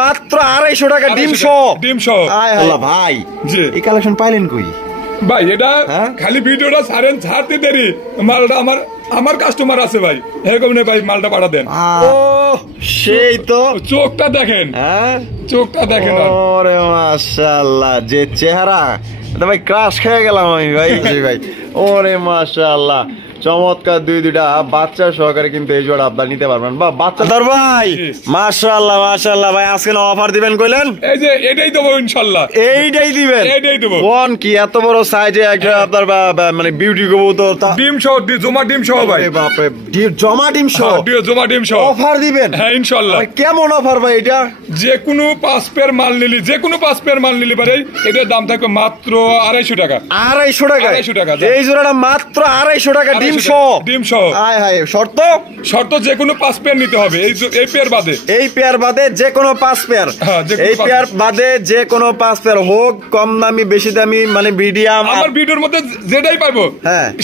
মাত্র 250 টাকা ডিম সহ ভাই। এই কালেকশন পাইলেন কই ভাই? এটা খালি ভিডিওটা ছাড়তে দেরি, মালটা আমার কাস্টমার আছে ভাই, এরকম নেই ভাই, মালটা পাঠা দেন। সেই তো চোখটা দেখেন, চোখটা দেখেন, ওরে মাশাআল্লাহ যে চেহারা, এটা ভাই ক্রাশ খেয়ে গেলাম আমি ভাই। ভাই ওরে মাশাআল্লাহ, চমৎকার দুইটা বাচ্চা সহকারে কিন্তু এই জোড়া আপনারা নিতে পারবেন। বা বাচ্চা ধর ভাই, মাশাআল্লাহ মাশাআল্লাহ ভাই। আজকে না অফার দিবেন কইলেন? এই যে এটাই দেবো ইনশাআল্লাহ, এইটাই দিবেন, এইটাই দেবো। কোন কি এত বড় সাইজে একটা আপনার মানে বিউটি কবুতর, ডিম সহ, জমা ডিম সহ ভাই। বাপ রে, জমা ডিম সহ, জমা ডিম সহ অফার দিবেন? হ্যাঁ ইনশাআল্লাহ। কেমন অফার ভাই এটা? যে কোনো 5 পেয়ার মাল নিলি, যে কোনো 5 পেয়ার মাল নিলি ভাই, এটার দাম থাকবে মাত্র 250 টাকা। 250 টাকা? 250 টাকা এই জোড়াটা মাত্র 250 টাকা ডিম সহ। ডিম সহ। হায় হায়, শর্ত? শর্ত যে কোনো 5 পেয়ার নিতে হবে, এই পেয়ার বাদে। এই পেয়ার বাদে যে কোনো 5 পেয়ার? এই পেয়ার বাদে যে কোনো 5 পেয়ার, হোক কম দামি বেশি দামি, মানে মিডিয়াম। আমার ভিডিওর মধ্যে যেটাই পাবো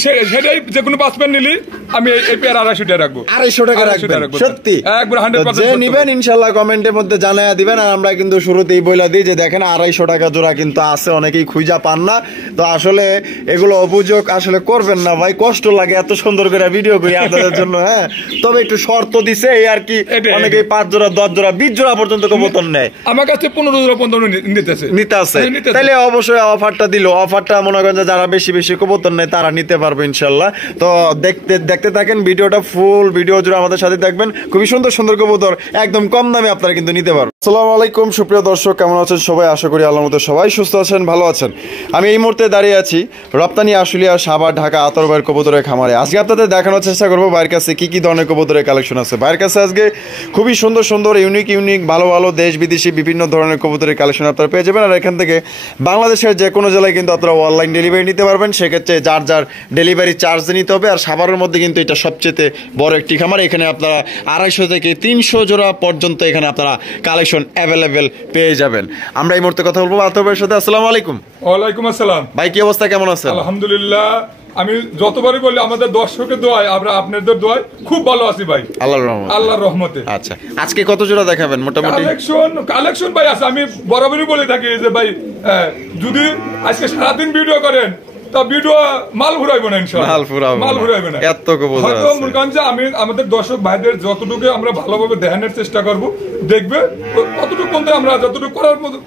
সেটাই, যে কোনো 5 পেয়ার নিলি আমি এই পেয়ার 250 টাকা রাখবো। 250 টাকা রাখবেন? সত্যি একবার 100% যে নিবেন ইনশাআল্লাহ কমেন্টের মধ্যে জানায়া দিবেন। আর আমরা কিন্তু শুরুতেই বইলা দিই যে দেখেন 250 টাকা জোড়া কিন্তু আছে, অনেকেই খুঁজা পান না। তো আসলে এগুলো অভিযোগ আসলে করবেন না ভাই, কষ্ট লাগে এত সুন্দর করে ভিডিও করি আপনাদের জন্য। তবে একটু শর্ত দিছে এই আর কি, অনেকেই 5 জোড়া 10 জোড়া 20 জোড়া পর্যন্ত কবুতর নেয়। আমার কাছে 15 জোড়া পর্যন্ত নিতে আছে। তাহলে অবশ্যই অফারটা দিল, অফারটা মনে করেন যে যারা বেশি বেশি কবুতর নেয় তারা নিতে পারবে ইনশাআল্লাহ। তো দেখতে থাকেন ভিডিওটা, ফুল ভিডিও জুড়ে আমাদের সাথে থাকবেন। খুবই সুন্দর সুন্দর কবুতর একদম কম দামে আপনারা কিন্তু নিতে পারবেন। আসসালামু আলাইকুম সুপ্রিয় দর্শক, কেমন আছেন সবাই? আশা করি আল্লাহর মতো সবাই সুস্থ আছেন, ভালো আছেন। আমি এই মুহূর্তে দাঁড়িয়ে আছি রপ্তানি আশুলিয়া, সাভার, ঢাকা আতরবাইয়ের কবুতরের খামারে। আজকে আপনাদের দেখানোর চেষ্টা করবো ভাইয়ের কাছে কি কি ধরনের কবুতরের কালেকশন আছে। ভাইয়ের কাছে আজকে খুবই সুন্দর সুন্দর ইউনিক ভালো ভালো দেশ বিদেশি বিভিন্ন ধরনের কবুতরের কালেকশন আপনারা পেয়ে যাবেন। আর এখান থেকে বাংলাদেশের যে কোনো জেলায় কিন্তু আপনারা অনলাইন ডেলিভারি নিতে পারবেন। সেক্ষেত্রে যার ডেলিভারি চার্জ নিতে হবে। আর সাভারের মধ্যে কিন্তু এটা সবচেয়ে বড় একটি খামার। এখানে আপনারা 250 থেকে 300 জোড়া পর্যন্ত এখানে আপনারা কালেকশন অ্যাভেলেবেল পেয়ে যাবেন। আমরা এই মুহূর্তে কথা বলবো আতরবাইয়ের সাথে। আসসালামু আলাইকুম। ওয়ালাইকুম আসসালাম। ভাই কি অবস্থা, কেমন আছেন? আলহামদুলিল্লাহ, আমি যতবারই বলি আমাদের দর্শকের দোয়ায়, আমরা আপনাদের দোয়ায় খুব ভালো আছি ভাই, আল্লাহর রহমতে। আচ্ছা, আজকে কত জোড়া দেখাবেন মোটামুটি? কালেকশন ভাই আছে, আমি বরাবরই বলে থাকি যে ভাই যদি আজকে সারাদিন ভিডিও করেন তা ভিডিও মাল ঘুরাইবো না ইনশাআল্লাহ, মাল ঘুরাইবে না। এত কবুতর আছে, মনে করেন যে আমি আমাদের দর্শক ভাইদের যতটুকু আমরা ভালোভাবে দেখানোর চেষ্টা করব, দেখবে কতটুকু কোনটা আমরা যতটুকু করার মতো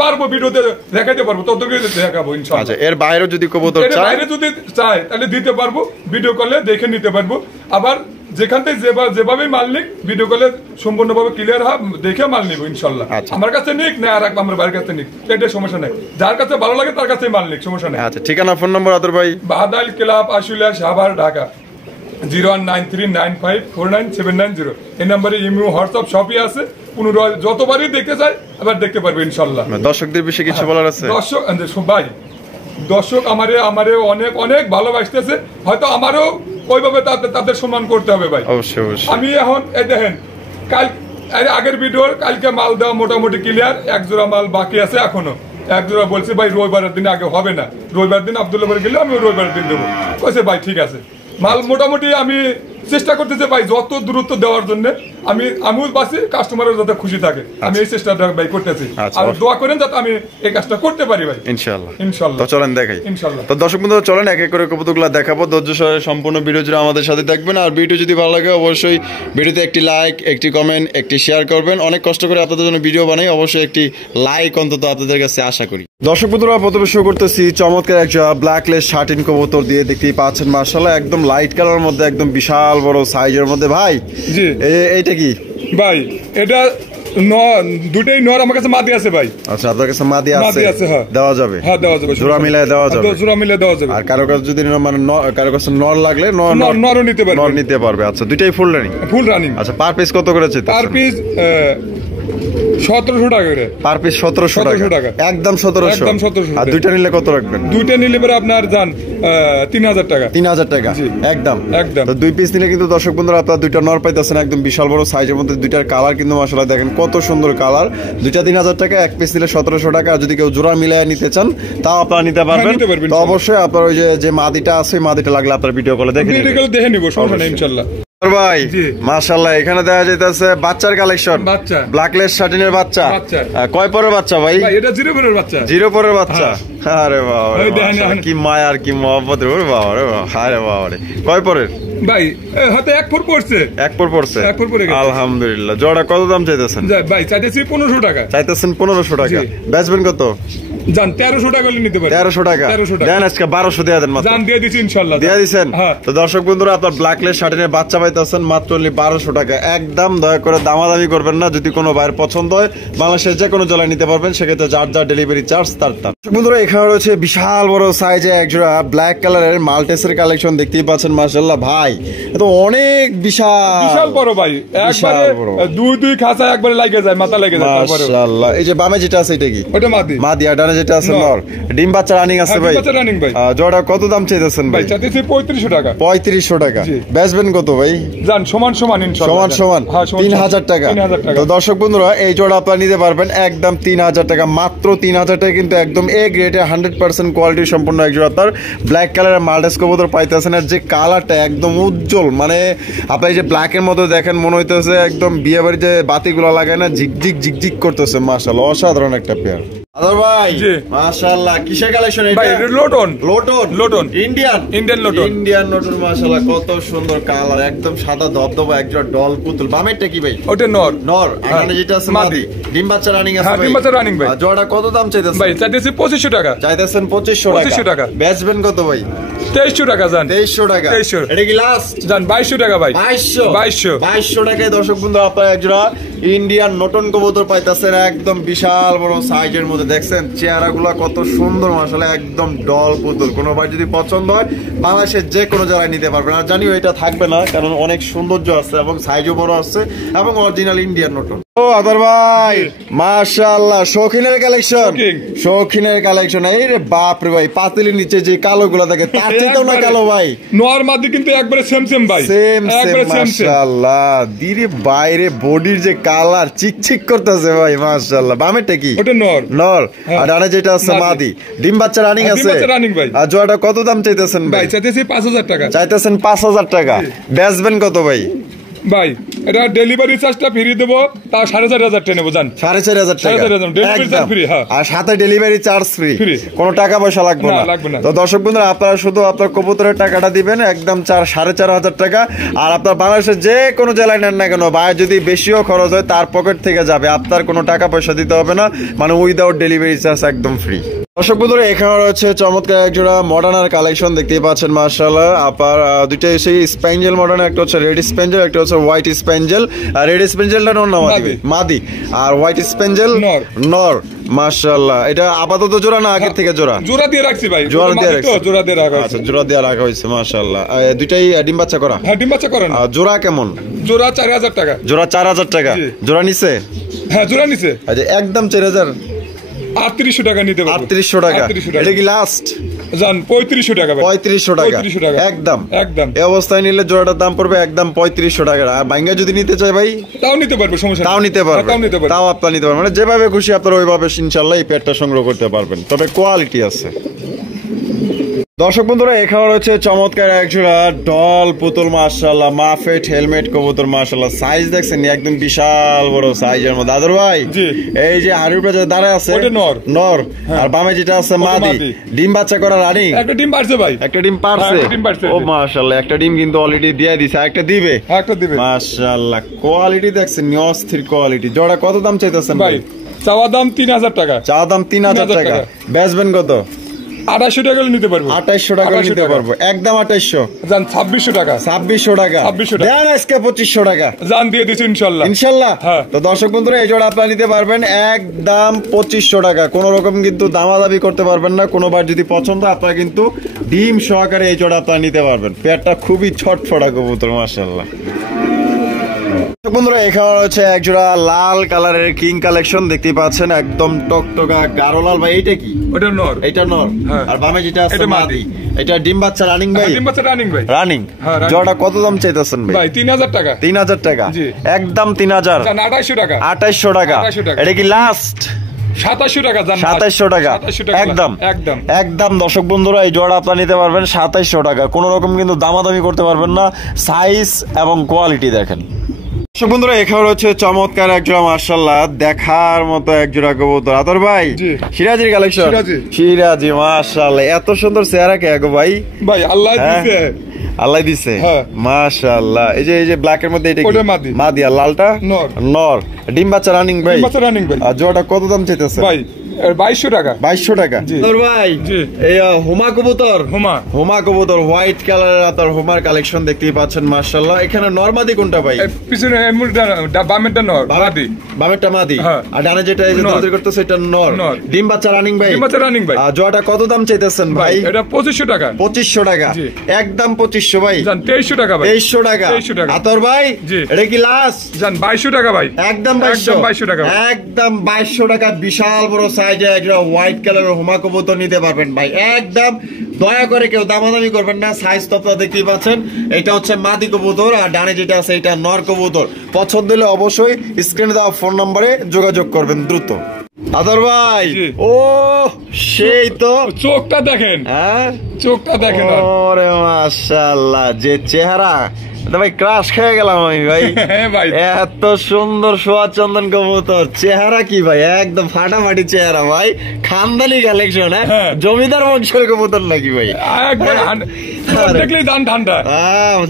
পারবো ভিডিওতে দেখাইতে পারবো, ততটুকু দেখাবো ইনশাআল্লাহ। আচ্ছা, এর বাইরে যদি কবুতর চায়, বাইরে যদি চায় তাহলে দিতে পারবো, ভিডিও কলে দেখে নিতে পারবো। আবার যেখান থেকে যেভাবে মাল নিক, ভিডিও কলে সম্পূর্ণভাবে ক্লিয়ার হয় দেখে মাল নিব ইনশাআল্লাহ। আমার কাছে নিক না আর আমার বাইরের কাছে নিক, এটা সমস্যা নাই। যার কাছে ভালো লাগে তার কাছে মাল নিক, সমস্যা নাই। আচ্ছা, ঠিকানা ফোন নম্বর আতর ভাই? বাহাদাইল ক্লাব আশুলিয়া, সাভার, ঢাকা 019395497990। এই নম্বরে ইমো, হোয়াটসঅ্যাপ সবই আছে। পুনরায় যতবারই দেখতে চাই আবার দেখতে পারবে ইনশাআল্লাহ। দর্শকদের বিষয়ে কিছু বলার আছে? দর্শক আমারে অনেক ভালোবাসতেছে, হয়তো আমারও ওইভাবে তাদের সম্মান করতে হবে ভাই। অবশ্যই। আমি এখন এই দেখেন, আগের ভিডিওর কালকে মাল দেওয়া মোটামুটি ক্লিয়ার, 1 জোড়া মাল বাকি আছে এখনো। 1 জোড়া বলছে ভাই রবিবারের দিন আগে হবে না, রবিবার দিন আব্দুল্লাহ গেলে আমি রবিবারের দিন দেবো। কইছে ভাই ঠিক আছে, মাল মোটামুটি আমি চেষ্টা করতেছি ভাই যত দূরত্ব দেওয়ার জন্য, আমিও বাসি, কাস্টমারের যাতে খুশি থাকে, আমি এই চেষ্টাটা ভাই করতেছি। আর দোয়া করেন যাতে আমি এই কাজটা করতে পারি ভাই ইনশাআল্লাহ। তো চলেন দেখাই ইনশাআল্লাহ। তো দর্শক বন্ধুরা চলেন এক এক করে কবুতরগুলো দেখাবো, ধৈর্য সহকারে সম্পূর্ণ ভিডিও জুড়ে আমাদের সাথে থাকবেন। আর ভিডিও যদি ভালো লাগে অবশ্যই ভিডিওতে একটি লাইক, একটি কমেন্ট, একটি শেয়ার করবেন। অনেক কষ্ট করে আপনাদের জন্য ভিডিও বানাই, অবশ্যই একটি লাইক অন্তত আপনাদের কাছে আশা করি। দর্শক বন্ধুরা প্রথমে শুরু করতেছি চমৎকার একটা ব্ল্যাকলেস শার্টিন কবুতর দিয়ে। দেখতেই পাচ্ছেন মাশাআল্লাহ, একদম লাইট কালারের মধ্যে, একদম বিশাল বড় সাইজের মধ্যে। ভাই জি এইটা কি ভাই? এটা দুটেই নর, আমার কাছে মাদি আছে ভাই। আচ্ছা, আপনার কাছে মাদি আছে? দেওয়া যাবে? হ্যাঁ দেওয়া যাবে, জোড়া মিলায় দেওয়া যাবে, জোড়া মিলায় দেওয়া যাবে। আর কারো কাছে যদি মানে কারো কাছে নর লাগলে নরও নিতে পারবে, নর নিতে পারবে। আচ্ছা, দুইটাই ফুল রানিং? আচ্ছা, পার পিস কত করে চাইতেছেন? পার পিস 1700 টাকা করে। পার পিস 1700 টাকা? একদম 1700। আর দুইটা নিলে কত রাখবেন? দুইটা নিলে পরে আপনার যান 3000 টাকা। 3000 টাকা একদম। তো 2 পিস নিলে কিন্তু দর্শক বন্ধুরা আপনারা দুইটা নর পাইতেছেন, একদম বিশাল বড় সাইজের মধ্যে। দুইটার কালার কিন্তু মাশাআল্লাহ দেখেন কত সুন্দর কালার। দুইটা 3000 টাকা, 1 পিস নিলে 1700 টাকা। আর যদি কেউ জোড়া মিলায় নিতে চান তাও আপনারা নিতে পারবেন। তো অবশ্যই আপনার ওই যে মাদিটা আছে, মাদিটা লাগলে আপনার ভিডিও কলে দেখে নিব, সমস্যা নেই ইনশাআল্লাহ। ভাই জি। মাশাআল্লাহ এখানে দেখা যাইতেছে বাচ্চার কালেকশন, বাচ্চা। ব্ল্যাকলেস শাটিনের বাচ্চা। বাচ্চা। কয় পরের বাচ্চা ভাই? ভাই এটা জিরো পরের বাচ্চা। জিরো পরের বাচ্চা। আরে বাবা রে ওই দেখেন, মাশাআল্লাহ, দেখেন। কি মায়া আর কি মহব্বত রে বাবা রে বাবা। আরে বাবা রে, কয় পরের? ভাই হয়তো এক ফুট পড়ছে। এক পর পড়ছে। এক পর পড়ে গেছে। আলহামদুলিল্লাহ। জোড়া কত দাম চাইতেছেন? ভাই চাইতেছি 1500 টাকা। চাইতেছেন 1500 টাকা। জি। বেচবেন কত? জান 1300 টাকা হলে নিতে পারি। 1300 টাকা। 1300 টাকা। দেন আজকে 1200 দেয়া দেন মাত্র। জান দিয়ে দিছি ইনশাআল্লাহ। দিয়া দিছেন? হ্যাঁ। তো দর্শক বন্ধুরা, আপনার ব্ল্যাকলেস শার্টিনের বাচ্চা পাইতেছেন মাত্র 1200 টাকা। একদম দয়া করে দামাদামি করবেন না। যদি কোনো ভাইয়ের পছন্দ হয় বাংলাদেশের যে কোনো জেলায় নিতে পারবেন, সেক্ষেত্রে যার যার ডেলিভারি চার্জ তার। দর্শক বন্ধুরা, এখানে রয়েছে বিশাল বড় সাইজে একজোড়া ব্ল্যাক কালারের মাল্টেসের কালেকশন দেখতেই পাচ্ছেন। মাশাআল্লাহ ভাই, এত অনেক বিশাল বড় ভাই, বিশাল একবারে বড়। দুই খাঁচা একবারে লাগে যায়, মাথা লাগে যায়। তারপরে মাশাআল্লাহ। এই যে বামে যেটা আছে এটা কি? ওটা মাদি। মাদি। আর ডানে যেটা আছে নর। নর। ডিম বাচ্চা রানিং আছে হ্যাঁ, ভাই? ডিম বাচ্চা running ভাই। জোড়া কত দাম চাইতেছেন ভাই ভাই? চাইতেছি 3500 টাকা। 3500 টাকা। জি। বেচবেন কত ভাই? জান সমান সমান ইনশাআল্লাহ। সমান সমান হ্যাঁ, সমান 3000 টাকা। 3000 টাকা। তো দর্শক বন্ধুরা, এই জোড়া আপনারা নিতে পারবেন একদম 3000 টাকা। মাত্র 3000 টাকা, কিন্তু একদম এ গ্রেডে 100% কোয়ালিটি সম্পূর্ণ এক জোড়া আপনার ব্ল্যাক কালারের মাল্টেস কবুতর পাইতেছেন। আর যে কালারটা একদম উজ্জ্বল, মানে আপনি এই যে ব্ল্যাকের মধ্যে দেখেন মনে হইতেছে একদম বিয়ে বাড়িতে বাতিগুলো লাগায় না, ঝিকঝিক ঝিকঝিক করতেছে। মাশাআল্লাহ, অসাধারণ একটা পেয়ার। আদর ভাই জি। মাশাআল্লাহ, কিসের কালেকশন ভাই এটা? এটা lotion. Lotion. Lotion. Indian lotion. Indian lotion. মাশাআল্লাহ, কত সুন্দর কালার, একদম সাদা ধবধবা একজোড়া ডল পুতুল। বামেরটা কি ভাই? ওটা নর। নর। আর হ্যাঁ। ডানে যেটা আছে মাদি। মাদি। ডিম বাচ্চা রানিং আছে হ্যাঁ, ভাই? ডিম বাচ্চা running ভাই। আর জোড়া কত দাম চাইতেছেন? ভাই চাইতেছি 2500 টাকা। চাইতেছেন 2500 2500 টাকা। বেচবেন কত ভাই? 2300 টাকা জান। 2300 টাকা। 2300 এটা কি লাস্ট? জান 2200 টাকা ভাই। 2200 2200 টাকায় দর্শক বন্ধু আপনারা একজোড়া ইন্ডিয়ান নটন কবুতর পাইতেছেন, একদম বিশাল বড় সাইজের মধ্যে। দেখছেন চেহারাগুলো কত সুন্দর, মাশাআল্লাহ একদম ডল পুতুল। কোনো ভাই যদি পছন্দ হয় বাংলাদেশের যে কোনো জায়গায় নিতে পারবেন। আর জানিও এটা থাকবে না, কারণ অনেক সৌন্দর্য আছে এবং সাইজও বড় আছে এবং অরিজিনাল ইন্ডিয়ান নটন। ও আদর ভাই মাশাআল্লাহ, শৌখিনের কালেকশন। শৌখিন। শৌখিনের কালেকশন। এই রে বাপ রে ভাই, পাতিলের নিচে যে কালো গুলা থাকে তার চেয়েও না কালো ভাই। নর মাদি কিন্তু একবারে সেম সেম ভাই। সেম একবারে সেম মাশাআল্লাহ। দিরে বাইরে বডির যে কালার চিকচিক করতেছে ভাই, মাশাআল্লাহ। বামেরটা কি? ওটা নর। নর। হ্যাঁ। আর ডানে যেটা আছে মাদি। মাদি। ডিম বাচ্চা রানিং হ্যাঁ, ডিম আছে? বাচ্চা running ভাই। আর জোড়াটা কত দাম চাইতেছেন ভাই ভাই? চাইতেছি 5000 টাকা। চাইতেছেন 5000 টাকা। বেচবেন কত ভাই? ভাই এটা ডেলিভারি চার্জটা ফ্রি দেবো, তা 4500 টাকা নেবো জান। 4500 টাকা। 4500 delivery charge free, হ্যাঁ। আর সাথে ডেলিভারি চার্জ ফ্রি। Free। কোনো টাকা পয়সা লাগবে না, না। লাগবে না। তো দর্শক বন্ধুরা, আপনারা শুধু আপনার কবুতরের টাকাটা দিবেন একদম 4500 টাকা। আর আপনার বাংলাদেশের যে কোনো জেলায় নেন না কেন, ভাই যদি বেশিও খরচ হয় তার পকেট থেকে যাবে, আপনার কোনো টাকা পয়সা দিতে হবে না, মানে উইদাউট ডেলিভারি চার্জ একদম ফ্রি। দর্শক বন্ধুরা, এখানে রয়েছে চমৎকার একজোড়া মডার্নার কালেকশন দেখতেই পাচ্ছেন। মাশাআল্লাহ আপনার দুইটাই সেই স্প্যাঞ্জেল মডার্ন, একটা হচ্ছে রেড স্প্যাঞ্জেল, একটা হচ্ছে হোয়াইট স্প্যাঞ্জেল। আর রেড স্প্যাঞ্জেলটা নর না মাদি? মাদি। আর হোয়াইট স্প্যাঞ্জেল নর। নর। মাশাআল্লাহ, এটা আপাতত জোড়া না আগের থেকে জোড়া? জোড়া দিয়ে রাখছি ভাই। জোড়া দিয়ে মাদি তো, রাখছি। জোড়া দিয়ে রাখা আচ্ছা, হয়েছে। জোড়া দিয়ে রাখা হয়েছে। মাশাআল্লাহ। দুইটাই ডিম বাচ্চা করা? হ্যাঁ, ডিম বাচ্চা করেন। আর জোড়া কেমন? জোড়া 4000 টাকা। জোড়া 4000 টাকা। জি। জোড়া নিছে? হ্যাঁ, জোড়া নিছে। আচ্ছা, একদম 4000। 3800 টাকা নিতে পারবো। 3800 টাকা। 3800 টাকা। এটা কি লাস্ট? জান 3500 টাকা ভাই। 3500 টাকা। 3500 টাকা। একদম একদম। এই অবস্থায় নিলে জোড়াটার দাম পড়বে একদম 3500 টাকা। আর ভাঙ্গা যদি নিতে চাই ভাই তাও নিতে পারবো, সমস্যা নেই। তাও নিতে হ্যাঁ, পারবেন। তাও নিতে পারবো। তাও আপনারা নিতে পারবেন, মানে যেভাবে খুশি আপনারা ওইভাবে ইনশাআল্লাহ এই পেটটা সংগ্রহ করতে পারবেন, তবে কোয়ালিটি আছে। দর্শক বন্ধুরা, এখানে রয়েছে চমৎকার একজোড়া ডল পুতুল। মাশাআল্লাহ, মাফেট হেলমেট কবুতর। মাশাআল্লাহ, সাইজ দেখছেন একদম বিশাল বড় সাইজের মধ্যে। দাদুর ভাই জি। এই যে হাড়ির উপরে যে দাঁড়ায় আছে ওটা নর। নর। আর বামে যেটা আছে ওটা মাদি। মাদি। ডিম বাচ্চা করা রানী? একটা ডিম পারছে ভাই। একটা ডিম পারছে? হ্যাঁ, একটা ডিম পারছে। ও মাশাআল্লাহ, একটা ডিম কিন্তু অলরেডি দিয়ে দিছে, একটা দিবে। হ্যাঁ, একটা দিবে। মাশাআল্লাহ, কোয়ালিটি দেখছেন অস্থির কোয়ালিটি। জোড়া কত দাম চাইতেছেন ভাই চাওয়া দাম 3000 টাকা। চা দাম 3000 টাকা। টাকা। বেচবেন কত? 2800 টাকা নিতে পারবো। 2800 টাকা 2800 নিতে টাকা। পারবো। একদম 2800। জান 2600 টাকা। 2600 টাকা। 2600 টাকা। দেন আজকে 2500 টাকা। জান দিয়ে দিচ্ছি ইনশাল্লাহ। ইনশাল্লাহ। হ্যাঁ। তো দর্শক বন্ধুরা, এই জোড়া আপনারা নিতে পারবেন একদম 2500 টাকা। কোনো রকম কিন্তু দামাদামি করতে পারবেন না। কোনোবার যদি পছন্দ আপনারা কিন্তু ডিম সহকারে এই জোড়া আপনারা নিতে পারবেন। পেয়ারটা খুবই ছটফটা কবুতর। মাশাআল্লাহ। বন্ধুরা, এখানে রয়েছে একজোড়া লাল কালারের কিং কালেকশন দেখতেই পাচ্ছেন, একদম টকটকা গাঢ় লাল। ভাই এইটা কি? ওটা নর। এটা নর। হ্যাঁ। আর বামে যেটা আছে এটা মাদি। মাদি। এটা ডিম বাচ্চা রানিং ভাই? ডিম বাচ্চা রানিং ভাই। রানিং। হ্যাঁ, running। জোড়া কত দাম চাইতেছেন ভাই? ভাই 3000 টাকা। 3000 টাকা। জি। একদম 3000। জান 2800 টাকা। 2800 টাকা। 2800 টাকা। এটা কি লাস্ট? 2700 টাকা জান, 2700 টাকা 2700 টাকা একদম একদম একদম। দর্শক বন্ধুরা এই জোড়া আপনারা নিতে পারবেন 2700 টাকা, কোনো রকম কিন্তু দামাদামি করতে পারবেন না। সাইজ এবং কোয়ালিটি দেখেন। দর্শক বন্ধুরা এখানে হচ্ছে চমৎকার এক জোড়া মাশাআল্লাহ দেখার মতো এক জোড়া কবুতর। আতর ভাই জি। সিরাজির কালেকশন, সিরাজি। সিরাজি মাশাআল্লাহ, এত সুন্দর চেহারা কে গো ভাই? ভাই আল্লাহ হ্যাঁ? দিছে। আল্লাহ দিছে হ্যাঁ। মাশাআল্লাহ। এই যে ব্ল্যাক এর মধ্যে এটা কি? ওটা মাদি। মাদি, আর লালটা নর। নর। ডিম বাচ্চা রানিং ভাই? ডিম বাচ্চা running ভাই। আর জোড়াটা কত দাম চাইতেছে ভাই 2200 টাকা। 2200 টাকা। জি। তোর ভাই জি। এই হুমা কবুতর, হুমা। হুমা কবুতর হোয়াইট কালারের আপনার হুমার কালেকশন দেখতেই পাচ্ছেন মাশাআল্লাহ। এখানে নরমাদি কোনটা ভাই? এই পিছনে এই মুড়টা বামেরটা নর, মাদি। বামেরটা মাদি, হ্যাঁ। আর ডানে যেটা এই যে নর। দৌড়াদৌড়ি করতেছে এটা নর। নর। ডিম বাচ্চা রানিং ভাই? ডিম বাচ্চা running ভাই। আর জোড়াটা কত দাম চাইতেছেন ভাই? এটা 2500 টাকা। 2500 টাকা। জি। একদম 2500 ভাই। জান 2300 টাকা ভাই। 2300 টাকা। 2300 টাকা। আতর ভাই জি। এটা কি লাস্ট? জান 2200 টাকা ভাই। একদম 2200 2200 টাকা ভাই। একদম 2200 টাকা। বিশাল বড় সাইজে একটা হোয়াইট কালারের হুমা কবুতর নিতে পারবেন ভাই। একদম দয়া করে কেউ দামাদামি করবেন না। সাইজ তো আপনারা দেখতেই পাচ্ছেন। এটা হচ্ছে মাদি কবুতর, আর ডানে যেটা আছে এটা নর কবুতর। পছন্দ হলে অবশ্যই স্ক্রিনে দেওয়া ফোন নম্বরে যোগাযোগ করবেন দ্রুত। আদর ভাই জি। ও সেই তো চোখটা দেখেন, হ্যাঁ চোখটা দেখেন। ওরে মাশাআল্লাহ, যে চেহারা ভাই ক্রাশ খেয়ে গেলাম আমি ভাই। হ্যাঁ ভাই। এত সুন্দর সোয়া চন্দন কবুতর, চেহারা কি ভাই একদম ফাটাফাটি চেহারা ভাই। খানদানি কালেকশন, হ্যাঁ জমিদার বংশের কবুতর নাকি ভাই? একবার দেখলেই দান ঠান্ডা।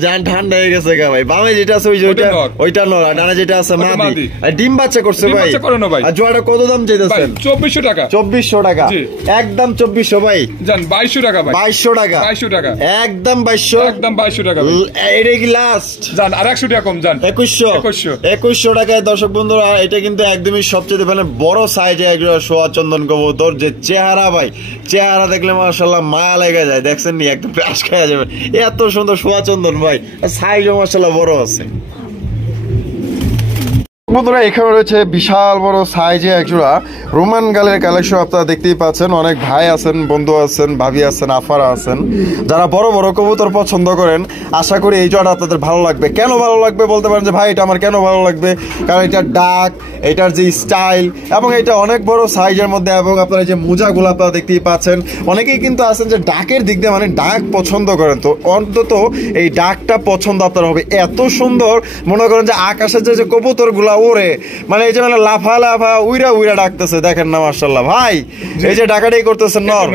জান ঠান্ডা হয়ে গেছে গা ভাই। বামে যেটা আছে ওই যে ওটা নর। ওইটা নর, আর ডানে যেটা আছে মাদি। মাদি। আর ডিম বাচ্চা করছে ডিম ভাই? বাচ্চা করানো ভাই। আর জোড়াটা কত দাম ভাই চাইতেছেন? 2400 টাকা। 2400 টাকা। জি। একদম 2400 ভাই। জান 2200 টাকা ভাই। 2200 টাকা। 2200 টাকা। একদম 2200। একদম 2200 টাকা ভাই। এটা কি লাস্ট? জান আর 100 টাকা কম জান। 2100 টাকায়। দর্শক বন্ধুরা এটা কিন্তু একদমই সবচেয়ে মানে বড় সাইজে একটা সোয়া চন্দন কবুতর। যে চেহারা ভাই, চেহারা দেখলে মাশাআল্লাহ মায়া লেগে যায়। দেখছেন নি একদম প্যাশ খেয়ে যাবে, এত সুন্দর সোয়া চন্দন ভাই। সাইজও মাশাআল্লাহ বড় আছে। বন্ধুরা এখানে রয়েছে বিশাল বড় সাইজে একজোড়া রোমান গালের কালেকশন। আপনারা দেখতেই পাচ্ছেন, অনেক ভাই আছেন, বন্ধু আছেন, ভাবি আছেন, আফারা আছেন, যারা বড় বড় কবুতর পছন্দ করেন। আশা করি এই জোড়াটা আপনাদের ভালো লাগবে। কেন ভালো লাগবে বলতে পারেন যে ভাই এটা আমার কেন ভালো লাগবে, কারণ এটার ডাক, এটার যে স্টাইল, এবং এটা অনেক বড় সাইজের মধ্যে। এবং আপনারা যে মোজাগুলো আপনারা দেখতেই পাচ্ছেন, অনেকেই কিন্তু আছেন যে ডাকের দিক দিয়ে মানে ডাক পছন্দ করেন, তো অন্তত এই ডাকটা পছন্দ আপনার হবে। এত সুন্দর, মনে করেন যে আকাশের যে কবুতর গুলা ওরে, মানে এই যে মানে লাফা লাফা উইরা উইরা ডাকতেছে, দেখেন না মাশাআল্লাহ ভাই। এই যে ডাকাটাই করতেছে নর,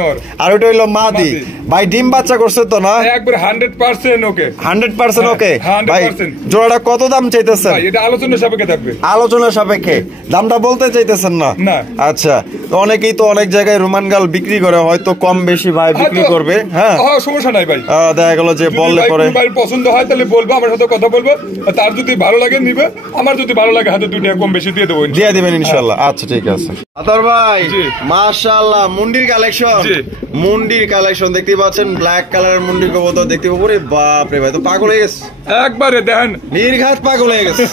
আর ওইটা হইলো মাদি ভাই। ডিম বাচ্চা করছে তো না? একবার 100% ওকে। 100% ওকে 100% ভাই। জোড়াটা কত দাম চাইতেছেন? ভাই এটা আলোচনা সাপেক্ষে থাকবে। আলোচনা সাপেক্ষে দামটা বলতে চাইতেছেন না? না। আচ্ছা, তো অনেকেই তো অনেক জায়গায় রোমান গাল বিক্রি করে, হয়তো কম বেশি ভাই বিক্রি করবে। হ্যাঁ সমস্যা নাই ভাই। দেখা গেল যে বললে পরে ভাই পছন্দ হয় তাহলে বলবো, আমার সাথে কথা বলবো। তার যদি ভালো লাগে নিবে, আমার যদি ভালো লাগে হাতে দুটো কম বেশি দিয়ে দেবো, দিয়ে দিবেন ইনশাআল্লাহ। আচ্ছা ঠিক আছে। আতর ভাই জি। মাশাআল্লাহ মুন্ডির কালেকশন, জি। মুন্ডির কালেকশন দেখতেই পাচ্ছেন। ব্ল্যাক কালারের মুন্ডির কবুতর দেখতে পাবো। রে বাপ রে ভাই, তো পাগল হয়ে গেছে একবারে দেখেন, নির্ঘাত পাগল হয়ে গেছে।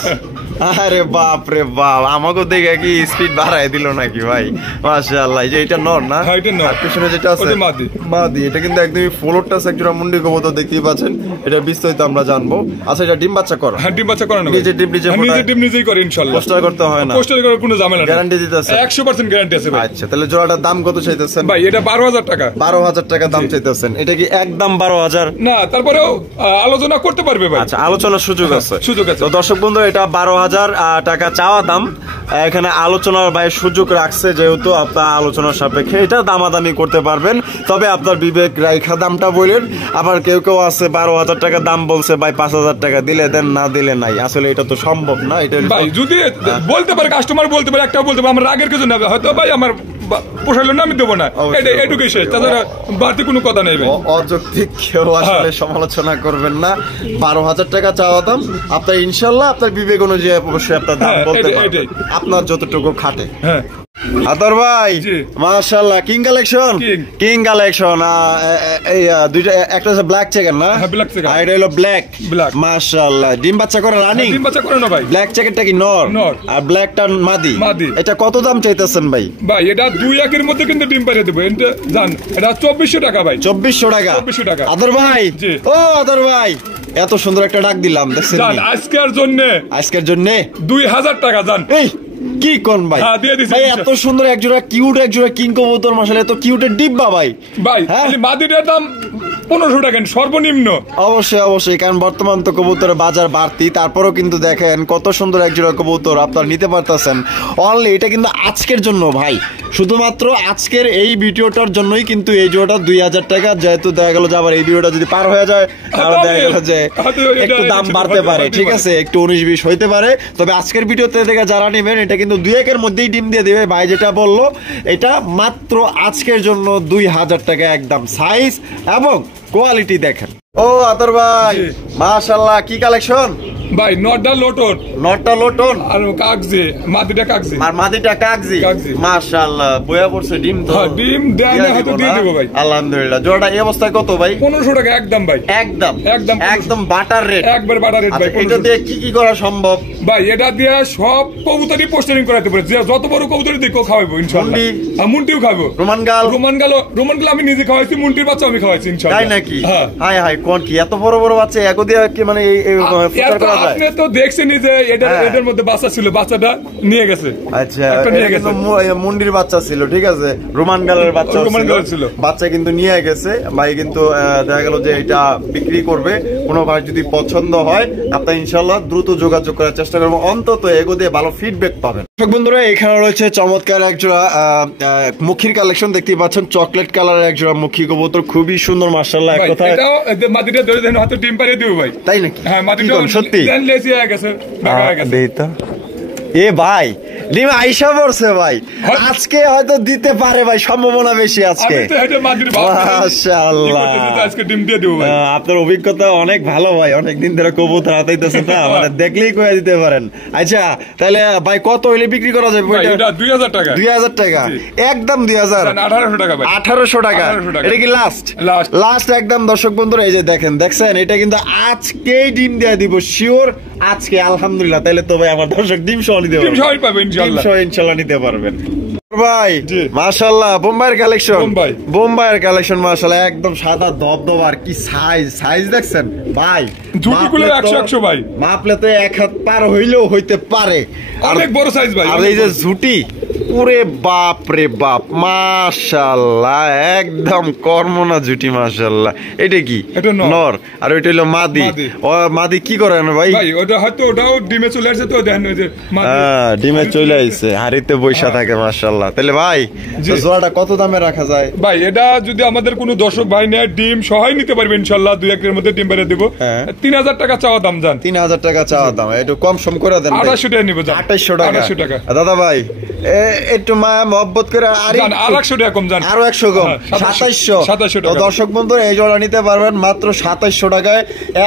আরে বাপ রে বাপ, আমাকে দেখে কি স্পিড বাড়ায় দিল নাকি ভাই? মাশাআল্লাহ। এই যে এটা নর না? হ্যাঁ এটা নর। আর পিছনে যেটা আছে ওটা মাদি। মাদি। এটা কিন্তু একদমই ফ্লোর টাচ একজোড়া মুন্ডি কবুতর দেখতেই পাচ্ছেন। এটা বিস্তারিত আমরা জানবো। আচ্ছা, এটা ডিম বাচ্চা করা? হ্যাঁ ডিম বাচ্চা করানো। নিজে ডিম নিজে নিজে ডিম নিজেই করে ইনশাআল্লাহ। পোস্টার করতে হয় না? পোস্টার করার কোনো ঝামেলা নেই। গ্যারান্টি দিতেছে? 100% গ্যারান্টি আছে ভাই। আচ্ছা, তাহলে জোড়াটার দাম কত চাইতেছেন ভাই এটা 12000 টাকা। 12000 টাকা দাম চাইতেছেন। এটা কি একদম 12000? না, তারপরেও আলোচনা করতে পারবে ভাই। আচ্ছা, আলোচনার সুযোগ আছে? সুযোগ আছে। তো দর্শক বন্ধু, এটা 12000 টাকা চাওয়া দাম। এখানে আলোচনার ভাই সুযোগ রাখছে, যেহেতু আপনার আলোচনার সাপেক্ষে এটা দামাদামি করতে পারবেন। তবে আপনার বিবেক রাইখা দামটা বলেন। আবার কেউ কেউ আছে 12000 টাকা দাম বলছে, ভাই 5000 টাকা দিলে দেন, না দিলে নাই। আসলে এটা তো সম্ভব না। এটা ভাই যদি বলতে পারে, কাস্টমার বলতে পারে, একটা বলতে পারে আমার রাগের কিছু না, হয়তো ভাই আমার পোষাইলো না, আমি দেবো না, এটা এটুকুই শেষ। তাছাড়া বাড়তি কোনো কথা নেই ভাই। অযৌক্তিক কেউ আসলে সমালোচনা করবেন না। 12000 টাকা চাওয়া দাম। আপনার ইনশাল্লাহ আপনার বিবেক অনুযায়ী অবশ্যই আপনার দাম বলতে পারবেন, আপনার যতটুকু খাটে। হ্যাঁ আতর ভাই জি। মাশাআল্লাহ, কিং কালেকশন। King collection. এই দুইটা, একটা হচ্ছে ব্ল্যাক চেকার না? হ্যাঁ ব্ল্যাক চেকার। আর এটা হলো ব্ল্যাক। ব্ল্যাক। মাশাআল্লাহ, ডিম বাচ্চা করে রানিং? ডিম বাচ্চা করে না ভাই। ব্ল্যাক চেকারটা কি নর? নর। আর ব্ল্যাকটা মাদি? মাদি। এটা কত দাম চাইতেছেন ভাই? ভাই এটা 2-1 এর মধ্যে কিন্তু ডিম পাঠিয়ে দেবো। এটা জান, এটা 2400 টাকা ভাই। 2400 টাকা। 2400 টাকা। আদর ভাই জি। ও আদর ভাই, এত সুন্দর একটা ডাক দিলাম দেখছেন? জান আজকের জন্য, আজকের জন্য 2000 টাকা জান। এই কি কোন ভাই? হ্যাঁ, দিয়ে দিছি, ভাই ইনশাল্লাহ। এত সুন্দর একজোড়া কিউট একজোড়া কিং কবুতর মাশাআল্লাহ, এত কিউটের ডিব্বা ভাই। ভাই হ্যাঁ? খালি মাদিটার দাম 1500 টাকা সর্বনিম্ন। অবশ্যই অবশ্যই, কারণ বর্তমান তো কবুতরের বাজার বাড়তি, তারপরেও কিন্তু দেখেন কত সুন্দর একজোড়া কবুতর আপনারা নিতে পারতেছেন অনলি। এটা কিন্তু আজকের জন্য ভাই, শুধুমাত্র আজকের এই ভিডিওটার জন্যই কিন্তু এই জোড়াটা 2000 টাকা। যেহেতু দেখা গেল যে আবার এই ভিডিওটা যদি পার হয়ে যায় তাহলে দেখা গেল যে একটু দাম বাড়তে পারে, ঠিক আছে, একটু 19-20 হইতে পারে। তবে আজকের ভিডিওতে থেকে যারা নেবেন এটা কিন্তু 2-1 মধ্যেই ডিম দিয়ে দিবে ভাই, যেটা বললো এটা মাত্র আজকের জন্য 2000 টাকা একদম। সাইজ এবং কোয়ালিটি দেখেন। ও আতর ভাই জি। মাশাআল্লাহ, কি কালেকশন ভাই নটটা লোটন নটটা লোটন আর কাগজে মাদিটা কাগজে। আর মাদিটা কাগজি কাগজি। মাশাআল্লাহ, বয়া পড়ছে ডিম তো। হ্যাঁ, ডিম দেয় না, হয়তো দিয়ে দেবো ভাই। আলহামদুলিল্লাহ। জোড়াটা এই অবস্থায় কত ভাই? 1500 টাকা একদম ভাই, একদম একদম একদম বাটার রেট। একবার বাটা রেট ভাই। এটা 1500 দিয়ে কি কি করা সম্ভব? ভাই এটা দিয়ে সব কবুতরই পোস্টারিং করাতে পারে, যে যত বড় কবুতরই দেখো খাওয়াবো ইনশাআল্লাহ। মুন্ডি? হ্যাঁ, মুন্টিও খাবো। রোমান গাল? রোমান গাল আমি নিজে খাওয়াইছি, মুন্টির বাচ্চা আমি খাওয়াইছি ইনশাআল্লাহ। তাই নাকি? হ্যাঁ। হাই হাই, কোন কি এত বড় বড় বাচ্চা এগো দিয়ে কি মানে এই প্রচার করা যায়? আপনি তো দেখছেনই যে হ্যাঁ। এদের মধ্যে বাচ্চা ছিল, বাচ্চাটা নিয়ে গেছে। আচ্ছা, একটা নিয়ে এটা গেছে। কিন্তু মুন্ডির বাচ্চা ছিল, ঠিক আছে, রোমান গালের বাচ্চা রোমান গালের ছিল। বাচ্চা কিন্তু নিয়ে গেছে ভাই, কিন্তু দেখা গেল যে এটা বিক্রি করবে। কোনো ভাই যদি পছন্দ হয় আপনার ইনশাআল্লাহ দ্রুত যোগাযোগ করার চেষ্টা করবো, অন্তত এগো দিয়ে ভালো ফিডব্যাক পাবেন। দর্শক বন্ধুরা, এখানে রয়েছে চমৎকার একজোড়া মুখির কালেকশন দেখতেই পাচ্ছেন, চকলেট কালারের একজোড়া মুখী কবুতর, খুবই সুন্দর মাশাআল্লাহ। এক ভাই, কথায় এটাও মাটিটা ধরে দেন, হয়তো ডিম পাড়িয়ে দিব ভাই। তাই নাকি? হ্যাঁ, কি মাটিটা বলেন, সত্যি? লেজি হয়ে গেছে, বাঁকা হয়ে গেছে। দেই তো। এ ভাই ডিম আইসা পড়ছে ভাই, আজকে হয়তো দিতে পারে ভাই, সম্ভাবনা বেশি আজকে। আমি তো এটা মাটির ভাব নেই। মাশাআল্লাহ। কি করতেছি, আজকে ডিম দিয়ে দেবো ভাই। আপনার অভিজ্ঞতা অনেক ভালো ভাই, অনেকদিন ধরে কবুতর হাতাইতেছে না, মানে দেখলেই কয়ে দিতে পারেন। আচ্ছা তাহলে ভাই কত হইলে বিক্রি করা যাবে ভাই, এটা 2000 টাকা। 2000 টাকা জি। একদম 2000। 1800 টাকা ভাই। 1800 টাকা। 1800 টাকা। এটা কি লাস্ট? Last। লাস্ট একদম। দর্শক বন্ধুরা এই যে দেখছেন, এটা কিন্তু আজকেই ডিম দিয়ে দিব শিওর, আজকে আলহামদুলিল্লাহ। তাহলে তো ভাই আমার দর্শক ডিম সহ নিতে ডিম সহই পাবে ইনশাআল্লাহ। ডিম সহ ইনশাআল্লাহ নিতে পারবেন ভাই। জি। মাশাআল্লাহ, বোম্বাইয়ের কালেকশন। বোম্বাই। বোম্বাইয়ের কালেকশন মাশাআল্লাহ, একদম সাদা দবদবা। আর কি সাইজ দেখছেন ভাই, ঝুঁকিগুলো 100 ভাই। মাপলে তো এক হাত পার হইলেও হইতে পারে। অনেক বড় সাইজ ভাই। আর এই যে ঝুটি, ওরে বাপ রে বাপ, মাশাআল্লাহ, একদম কর্মনা ঝুটি মাশাআল্লাহ। এটা কি? এটা নর। আর ওইটা হলো মাদি। মাদি। ও মাদি কি করে না ভাই? ভাই ওটা হয়তো ওটাও ডিমে চলে আসছে, তো দেখেন ওই যে মাদি। হ্যাঁ, ডিমে চলে আইছে, হাড়িতে বৈশা থাকে মাশাআল্লাহ। তাহলে ভাই জি। তো জোড়াটা কত দামে রাখা যায়? ভাই এটা যদি আমাদের কোনো দর্শক ভাই নেয়, ডিম সহাই নিতে পারবে ইনশাআল্লাহ, 2-1 এর মধ্যে ডিম বেড়ে দেবো। হ্যাঁ। 3000 টাকা চাওয়া দাম জান। 3000 টাকা চাওয়া দাম, একটু কম সম করে দেন ভাই। 2800 টাকা নিবো জান। 2800 টাকা। 2800 টাকা। দাদা ভাই একটু মায়া মহব্বত করে আর জান, আর 100 টাকা কম জান। আরো 100 কম, হ্যাঁ, 2700। 2700 তো টাকা। দর্শক বন্ধুরা এই জোড়া নিতে পারবেন মাত্র 2700 টাকায়।